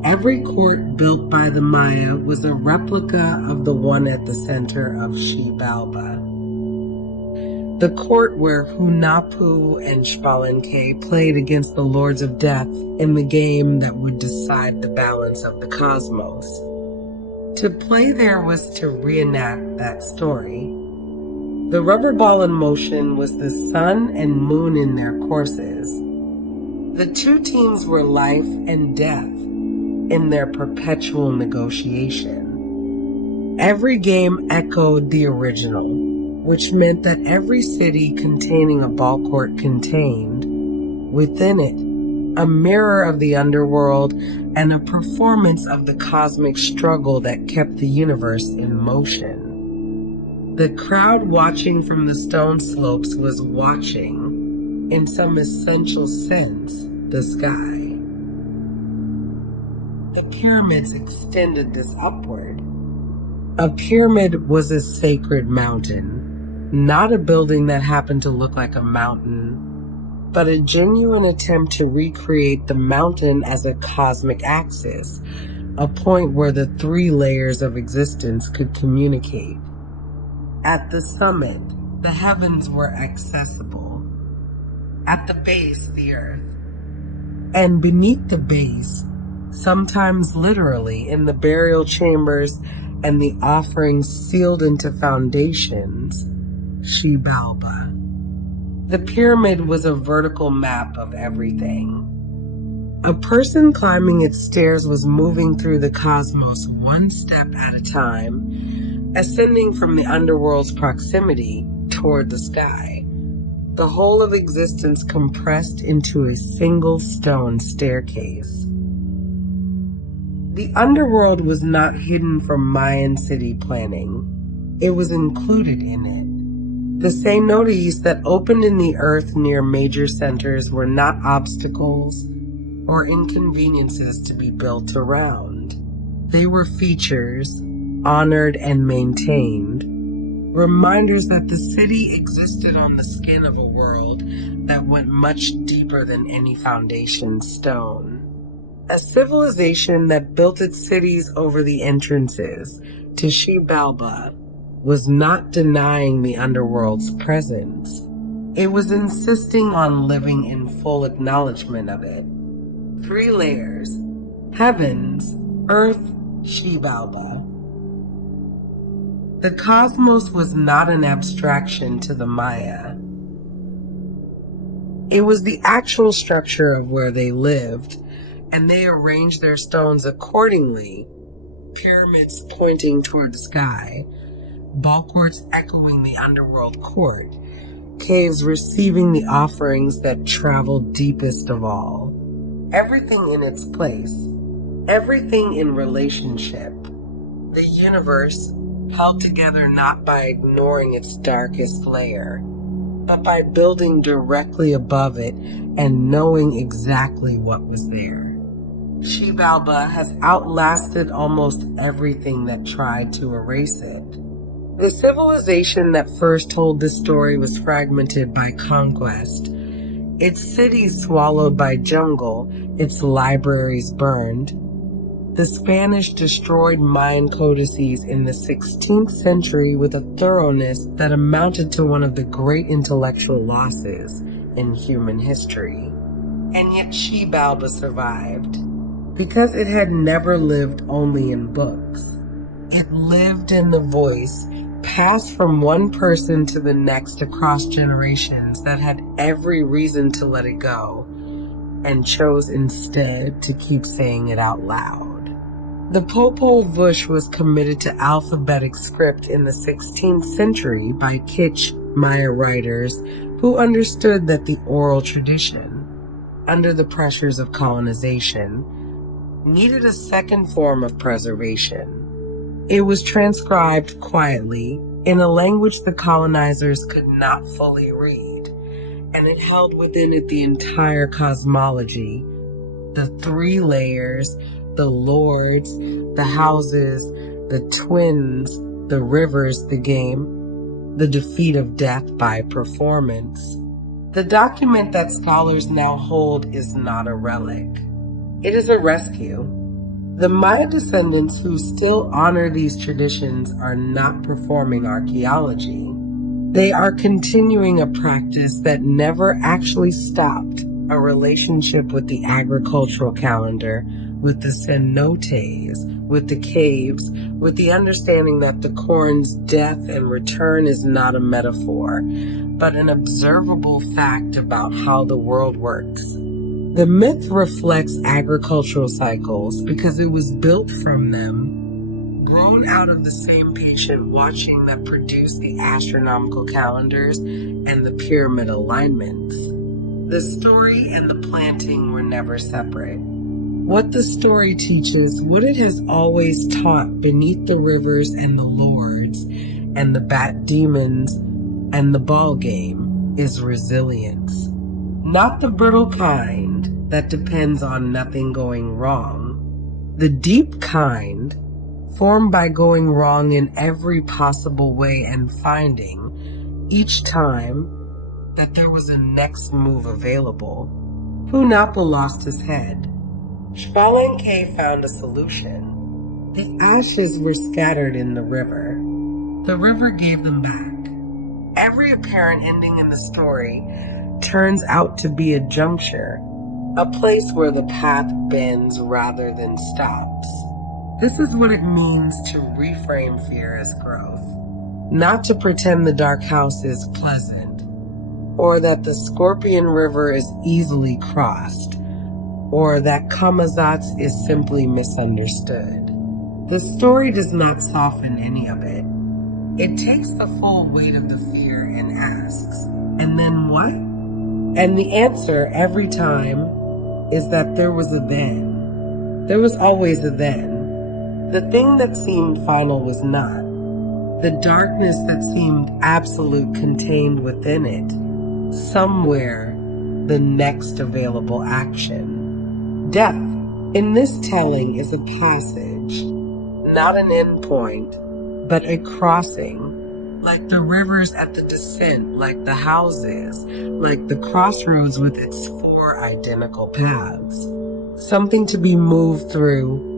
Every court built by the Maya was a replica of the one at the center of Xilbalba. The court where Hunapa and Xilbalba played against the Lords of Death in the game that would decide the balance of the cosmos. To play there was to reenact that story. The rubber ball in motion was the sun and moon in their courses. The two teams were life and death in their perpetual negotiation. Every game echoed the original, which meant that every city containing a ball court contained, within it, a mirror of the underworld, and a performance of the cosmic struggle that kept the universe in motion. The crowd watching from the stone slopes was watching, in some essential sense, the sky. The pyramids extended this upward. A pyramid was a sacred mountain, not a building that happened to look like a mountain, but a genuine attempt to recreate the mountain as a cosmic axis, a point where the three layers of existence could communicate. At the summit, the heavens were accessible. At the base, the earth. And beneath the base, sometimes literally in the burial chambers and the offerings sealed into foundations, Xilbalba. The pyramid was a vertical map of everything. A person climbing its stairs was moving through the cosmos one step at a time, ascending from the underworld's proximity toward the sky. The whole of existence compressed into a single stone staircase. The underworld was not hidden from Mayan city planning. It was included in it. The cenotes that opened in the earth near major centers were not obstacles or inconveniences to be built around. They were features, honored and maintained, reminders that the city existed on the skin of a world that went much deeper than any foundation stone. A civilization that built its cities over the entrances to Xilbalba was not denying the underworld's presence. It was insisting on living in full acknowledgement of it. 3 layers: heavens, earth, Xilbalba. The cosmos was not an abstraction to the Maya. It was the actual structure of where they lived, and they arranged their stones accordingly, pyramids pointing toward the sky, bulwarks echoing the underworld court, caves receiving the offerings that traveled deepest of all. Everything in its place, everything in relationship. The universe held together not by ignoring its darkest layer, but by building directly above it and knowing exactly what was there. Xilbalba has outlasted almost everything that tried to erase it. The civilization that first told this story was fragmented by conquest, its cities swallowed by jungle, its libraries burned. The Spanish destroyed Mayan codices in the 16th century with a thoroughness that amounted to one of the great intellectual losses in human history. And yet Xilbalba survived, because it had never lived only in books. It lived in the voice, passed from one person to the next across generations that had every reason to let it go, and chose instead to keep saying it out loud. The Popol Vuh was committed to alphabetic script in the 16th century by Kitsch Maya writers who understood that the oral tradition, under the pressures of colonization, needed a second form of preservation. It was transcribed quietly in a language the colonizers could not fully read, and it held within it the entire cosmology, the 3 layers, the lords, the houses, the twins, the rivers, the game, the defeat of death by performance. The document that scholars now hold is not a relic. It is a rescue. The Maya descendants who still honor these traditions are not performing archaeology. They are continuing a practice that never actually stopped, a relationship with the agricultural calendar, with the cenotes, with the caves, with the understanding that the corn's death and return is not a metaphor, but an observable fact about how the world works. The myth reflects agricultural cycles because it was built from them, grown out of the same patient watching that produced the astronomical calendars and the pyramid alignments. The story and the planting were never separate. What the story teaches, what it has always taught beneath the rivers and the lords and the bat demons and the ball game, is resilience. Not the brittle kind that depends on nothing going wrong. The deep kind, formed by going wrong in every possible way and finding, each time, that there was a next move available. Hunapa lost his head. Xilbalba K found a solution. The ashes were scattered in the river. The river gave them back. Every apparent ending in the story turns out to be a juncture, a place where the path bends rather than stops. This is what it means to reframe fear as growth. Not to pretend the dark house is pleasant, or that the Scorpion River is easily crossed, or that Kamazats is simply misunderstood. The story does not soften any of it. It takes the full weight of the fear and asks, and then what? And the answer every time is that there was a then. There was always a then. The thing that seemed final was not. The darkness that seemed absolute contained within it, somewhere, the next available action. Death, in this telling, is a passage, not an endpoint, but a crossing, like the rivers at the descent, like the houses, like the crossroads with its 4 identical paths. Something to be moved through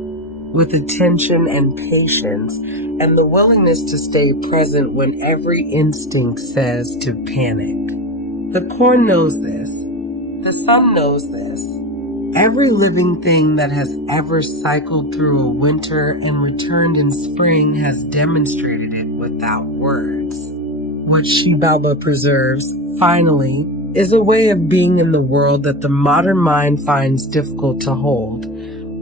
with attention and patience, and the willingness to stay present when every instinct says to panic. The corn knows this. The sun knows this. Every living thing that has ever cycled through a winter and returned in spring has demonstrated it without words. What Xilbalba preserves, finally, is a way of being in the world that the modern mind finds difficult to hold,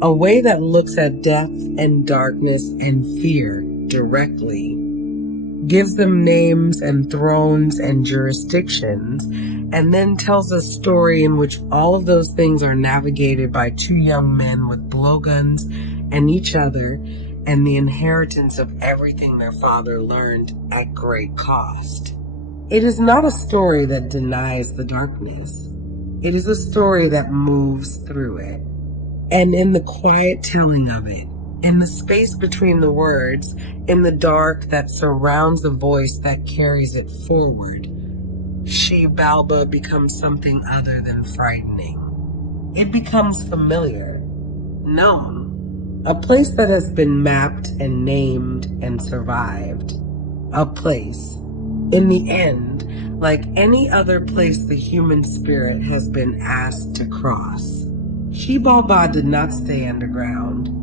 a way that looks at death and darkness and fear directly, gives them names and thrones and jurisdictions, and then tells a story in which all of those things are navigated by 2 young men with blowguns and each other and the inheritance of everything their father learned at great cost. It is not a story that denies the darkness. It is a story that moves through it. And in the quiet telling of it, in the space between the words, in the dark that surrounds the voice that carries it forward, Xilbalba becomes something other than frightening. It becomes familiar, known, a place that has been mapped and named and survived. A place, in the end, like any other place the human spirit has been asked to cross. Xilbalba did not stay underground.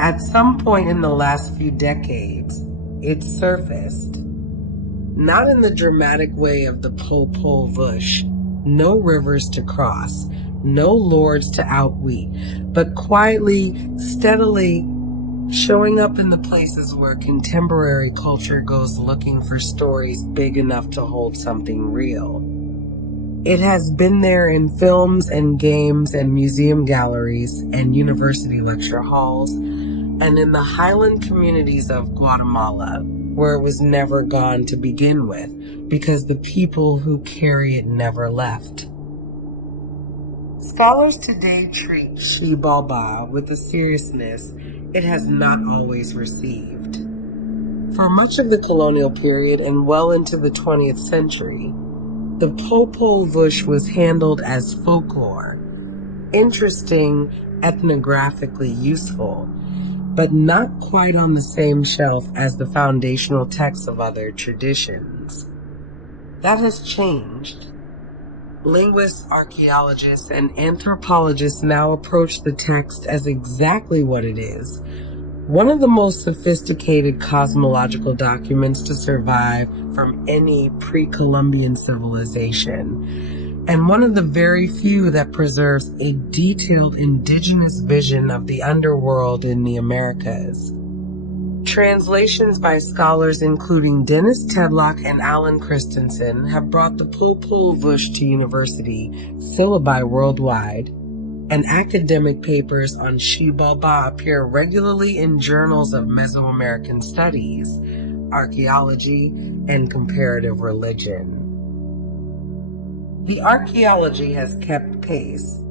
At some point in the last few decades, it surfaced. Not in the dramatic way of the Popol Vuh, no rivers to cross, no lords to outweed, but quietly, steadily showing up in the places where contemporary culture goes looking for stories big enough to hold something real. It has been there in films and games and museum galleries and university lecture halls, and in the highland communities of Guatemala, where it was never gone to begin with, because the people who carry it never left. Scholars today treat Xilbalba with a seriousness it has not always received. For much of the colonial period and well into the 20th century, the Popol Vuh was handled as folklore, interesting, ethnographically useful, but not quite on the same shelf as the foundational texts of other traditions. That has changed. Linguists, archaeologists, and anthropologists now approach the text as exactly what it is, one of the most sophisticated cosmological documents to survive from any pre-Columbian civilization, and one of the very few that preserves a detailed indigenous vision of the underworld in the Americas. Translations by scholars including Dennis Tedlock and Alan Christensen have brought the Popol Vuh to university syllabi worldwide, and academic papers on Xilbalba appear regularly in journals of Mesoamerican studies, archaeology, and comparative religion. The archaeology has kept pace.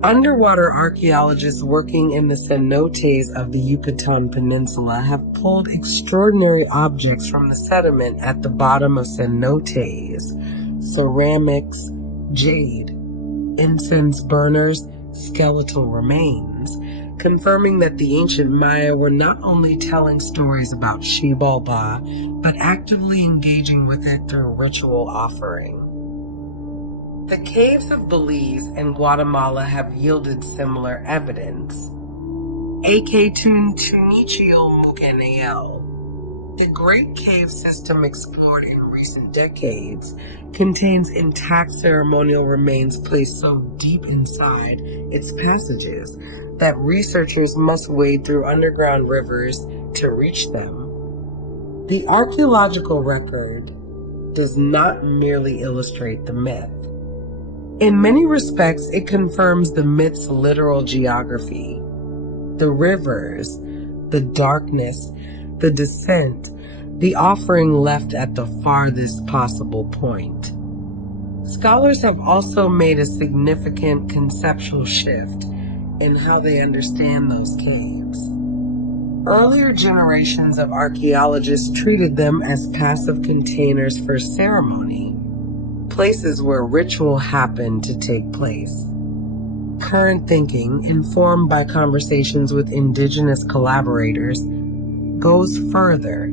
Underwater archaeologists working in the cenotes of the Yucatan Peninsula have pulled extraordinary objects from the sediment at the bottom of cenotes: ceramics, jade, incense burners, skeletal remains, confirming that the ancient Maya were not only telling stories about Xilbalba, but actively engaging with it through ritual offering. The caves of Belize and Guatemala have yielded similar evidence. The Great Cave System explored in recent decades contains intact ceremonial remains placed so deep inside its passages that researchers must wade through underground rivers to reach them. The archaeological record does not merely illustrate the myth. In many respects, it confirms the myth's literal geography. The rivers, the darkness, the descent, the offering left at the farthest possible point. Scholars have also made a significant conceptual shift in how they understand those caves. Earlier generations of archaeologists treated them as passive containers for ceremony, places where ritual happened to take place. Current thinking, informed by conversations with indigenous collaborators, goes further.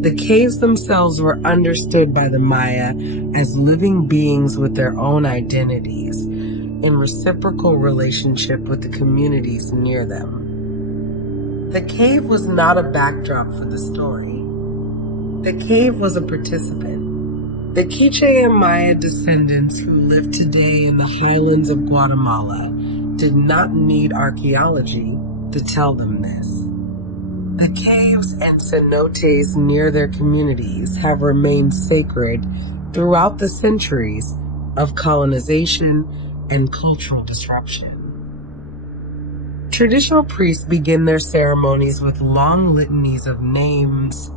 The caves themselves were understood by the Maya as living beings with their own identities, in reciprocal relationship with the communities near them. The cave was not a backdrop for the story. The cave was a participant. The Quiché Maya descendants who live today in the highlands of Guatemala did not need archaeology to tell them this. The caves and cenotes near their communities have remained sacred throughout the centuries of colonization and cultural disruption. Traditional priests begin their ceremonies with long litanies of names,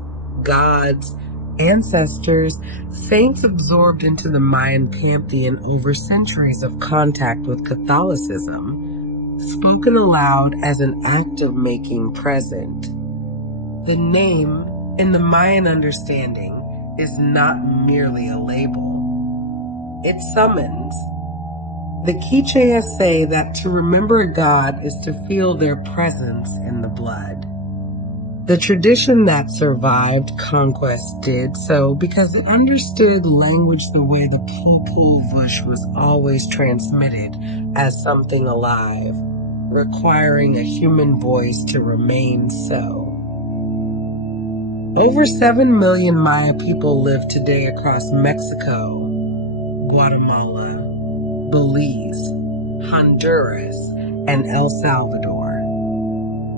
gods, ancestors, saints absorbed into the Mayan pantheon over centuries of contact with Catholicism, spoken aloud as an act of making present. The name, in the Mayan understanding, is not merely a label. It summons. The Quichés say that to remember a god is to feel their presence in the blood. The tradition that survived conquest did so because it understood language the way the Popol Vuh was always transmitted as something alive, requiring a human voice to remain so. Over 7 million Maya people live today across Mexico, Guatemala, Belize, Honduras, and El Salvador.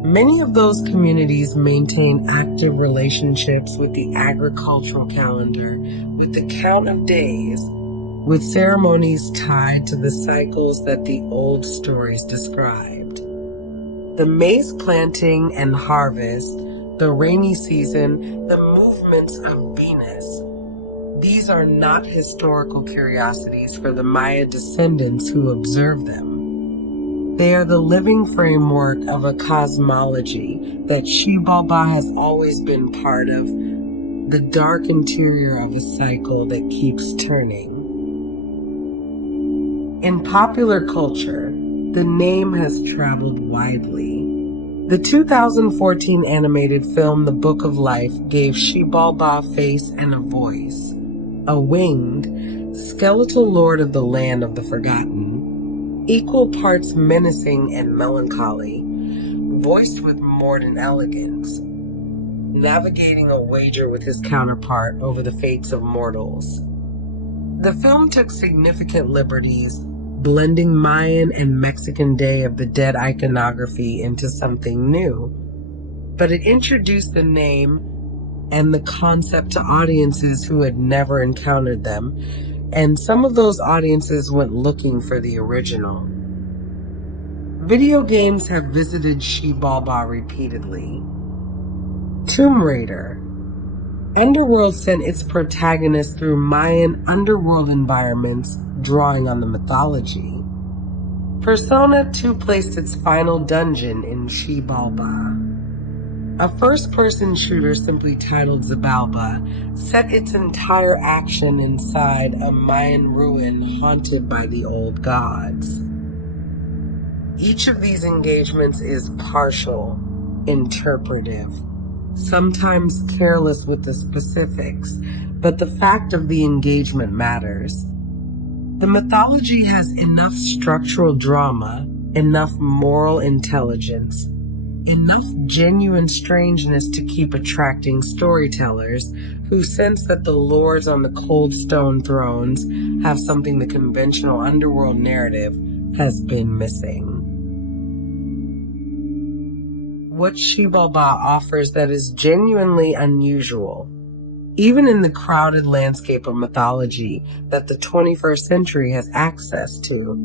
Many of those communities maintain active relationships with the agricultural calendar, with the count of days, with ceremonies tied to the cycles that the old stories described. The maize planting and harvest, the rainy season, the movements of Venus. These are not historical curiosities for the Maya descendants who observe them. They are the living framework of a cosmology that Xilbalba has always been part of, the dark interior of a cycle that keeps turning. In popular culture, the name has traveled widely. The 2014 animated film The Book of Life gave Xilbalba a face and a voice, a winged, skeletal lord of the land of the forgotten, equal parts menacing and melancholy, voiced with mordant elegance, navigating a wager with his counterpart over the fates of mortals. The film took significant liberties, blending Mayan and Mexican Day of the Dead iconography into something new, but it introduced the name and the concept to audiences who had never encountered them, and some of those audiences went looking for the original. Video games have visited Xilbalba repeatedly. Tomb Raider. Underworld sent its protagonist through Mayan underworld environments, drawing on the mythology. Persona 2 placed its final dungeon in Xilbalba. A first-person shooter simply titled Xilbalba set its entire action inside a Mayan ruin haunted by the old gods. Each of these engagements is partial, interpretive, sometimes careless with the specifics, but the fact of the engagement matters. The mythology has enough structural drama, enough moral intelligence, enough genuine strangeness to keep attracting storytellers who sense that the lords on the cold stone thrones have something the conventional underworld narrative has been missing. What Xilbalba offers that is genuinely unusual, even in the crowded landscape of mythology that the 21st century has access to,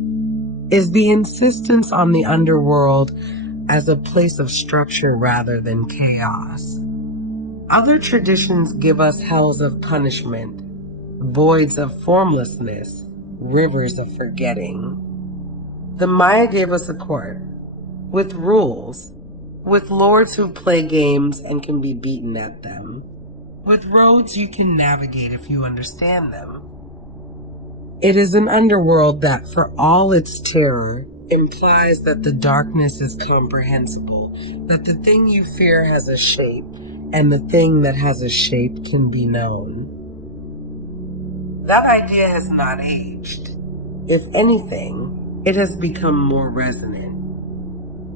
is the insistence on the underworld as a place of structure rather than chaos. Other traditions give us hells of punishment, voids of formlessness, rivers of forgetting. The Maya gave us a court, with rules, with lords who play games and can be beaten at them, with roads you can navigate if you understand them. It is an underworld that, for all its terror, implies that the darkness is comprehensible, that the thing you fear has a shape, and the thing that has a shape can be known. That idea has not aged. If anything, it has become more resonant.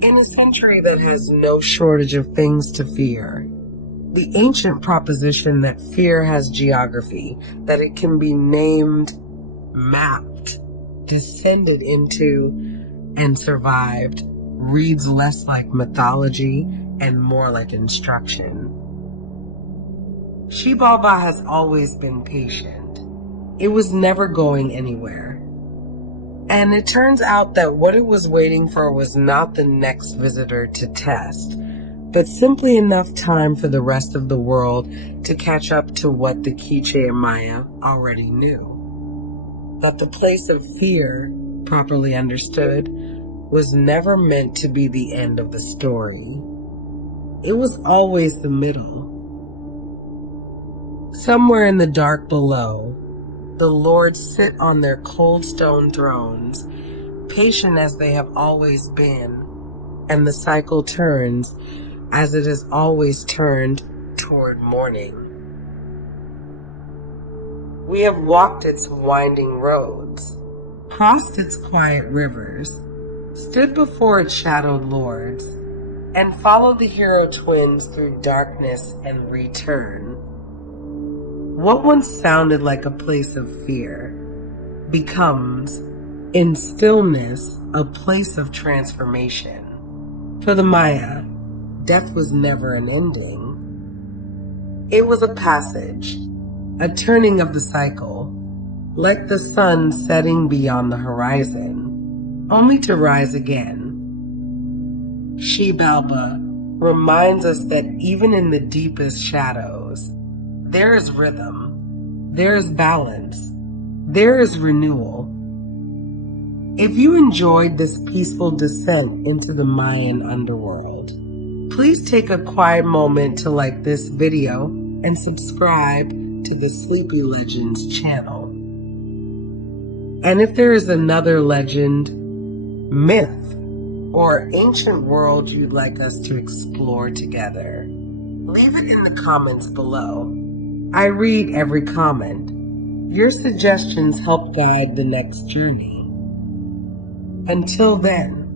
In a century that has no shortage of things to fear, the ancient proposition that fear has geography, that it can be named, mapped, descended into, and survived, reads less like mythology and more like instruction. Xilbalba has always been patient. It was never going anywhere. And it turns out that what it was waiting for was not the next visitor to test, but simply enough time for the rest of the world to catch up to what the Quiche and Maya already knew. That the place of fear, properly understood, was never meant to be the end of the story. It was always the middle. Somewhere in the dark below, the lords sit on their cold stone thrones, patient as they have always been, and the cycle turns as it has always turned toward morning. We have walked its winding roads, crossed its quiet rivers, stood before its shadowed lords, and followed the hero twins through darkness and return. What once sounded like a place of fear becomes, in stillness, a place of transformation. For the Maya, death was never an ending. It was a passage, a turning of the cycle, like the sun setting beyond the horizon, only to rise again. Xilbalba reminds us that even in the deepest shadows, there is rhythm, there is balance, there is renewal. If you enjoyed this peaceful descent into the Mayan underworld, please take a quiet moment to like this video and subscribe to the Sleepy Legends channel. And if there is another legend, myth, or ancient world you'd like us to explore together, leave it in the comments below. I read every comment. Your suggestions help guide the next journey. Until then,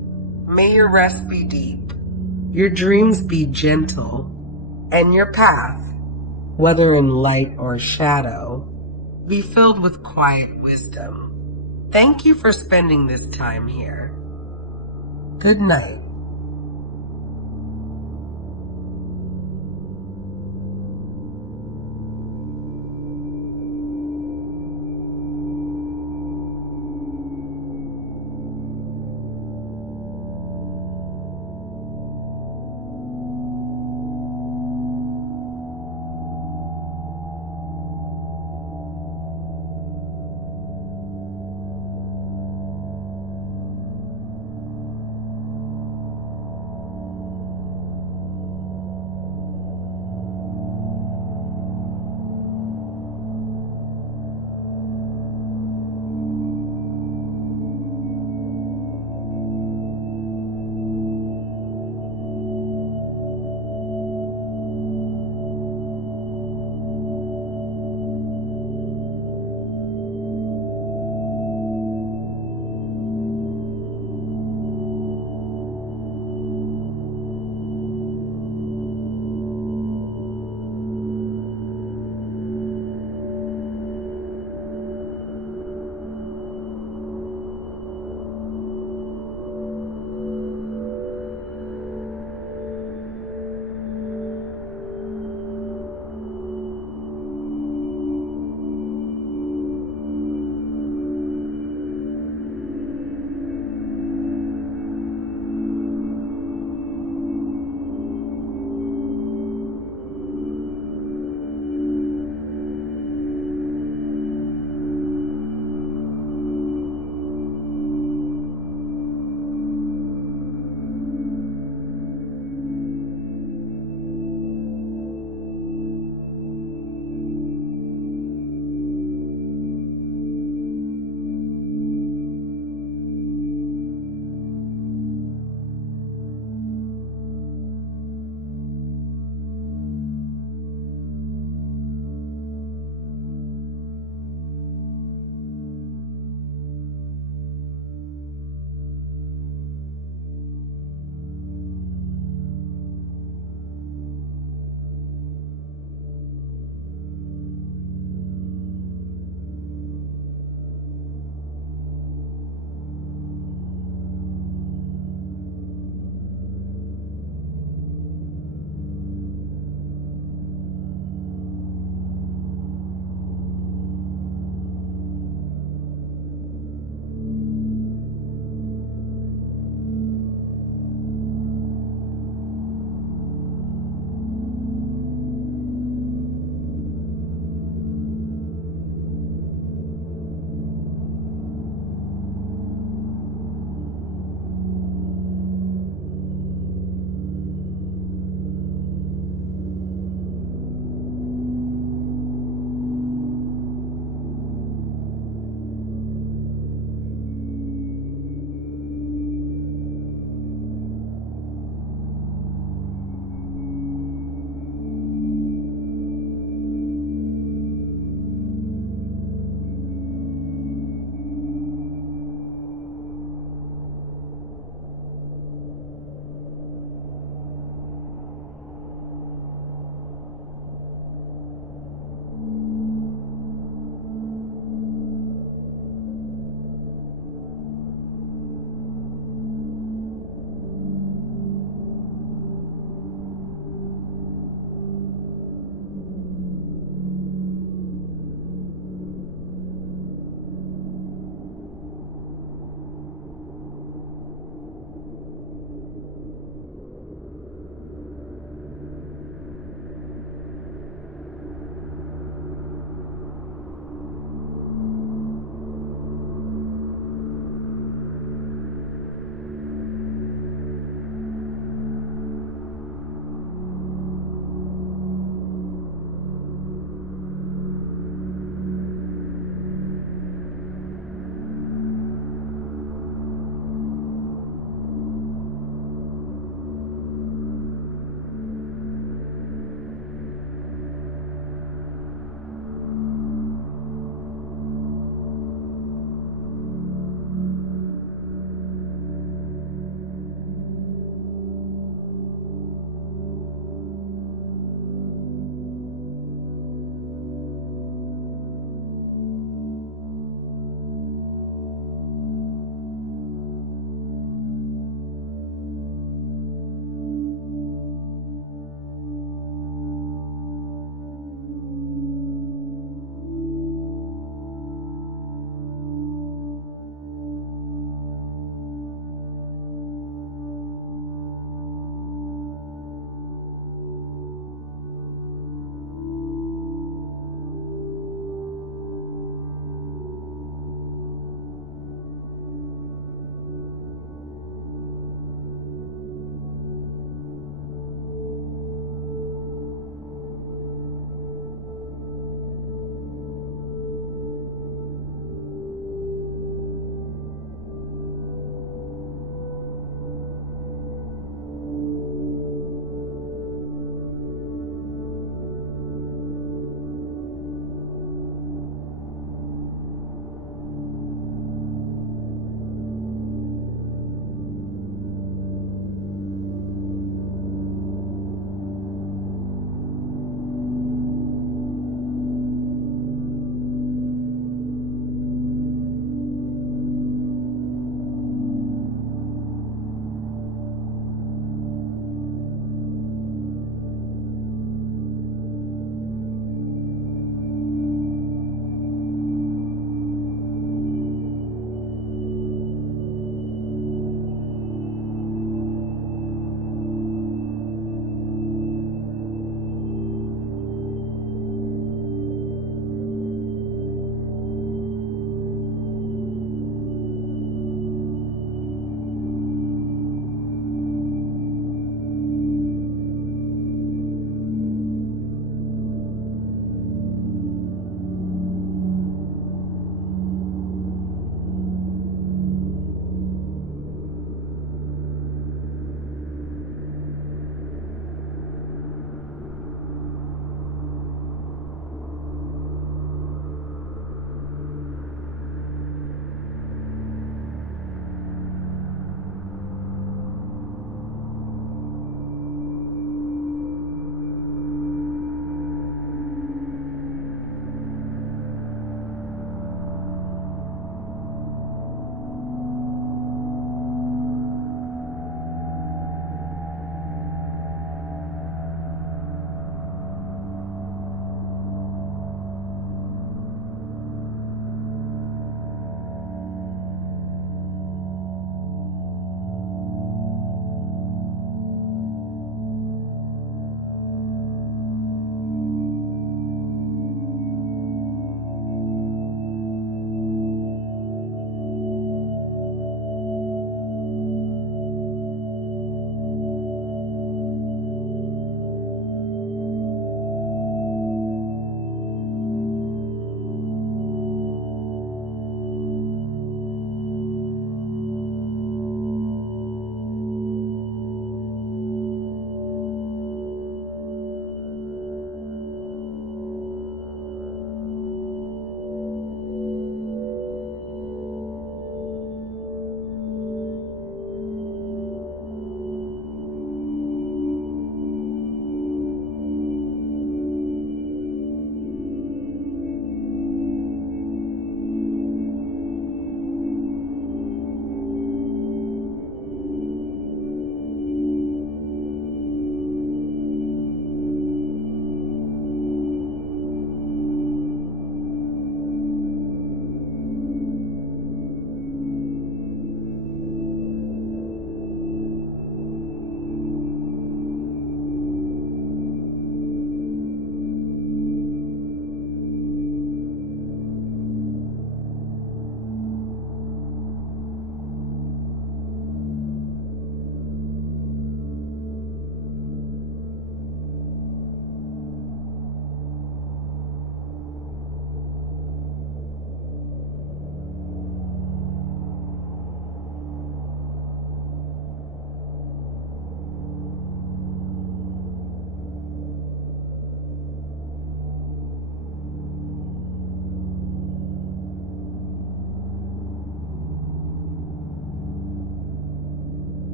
may your rest be deep, your dreams be gentle, and your path, whether in light or shadow, be filled with quiet wisdom. Thank you for spending this time here. Good night.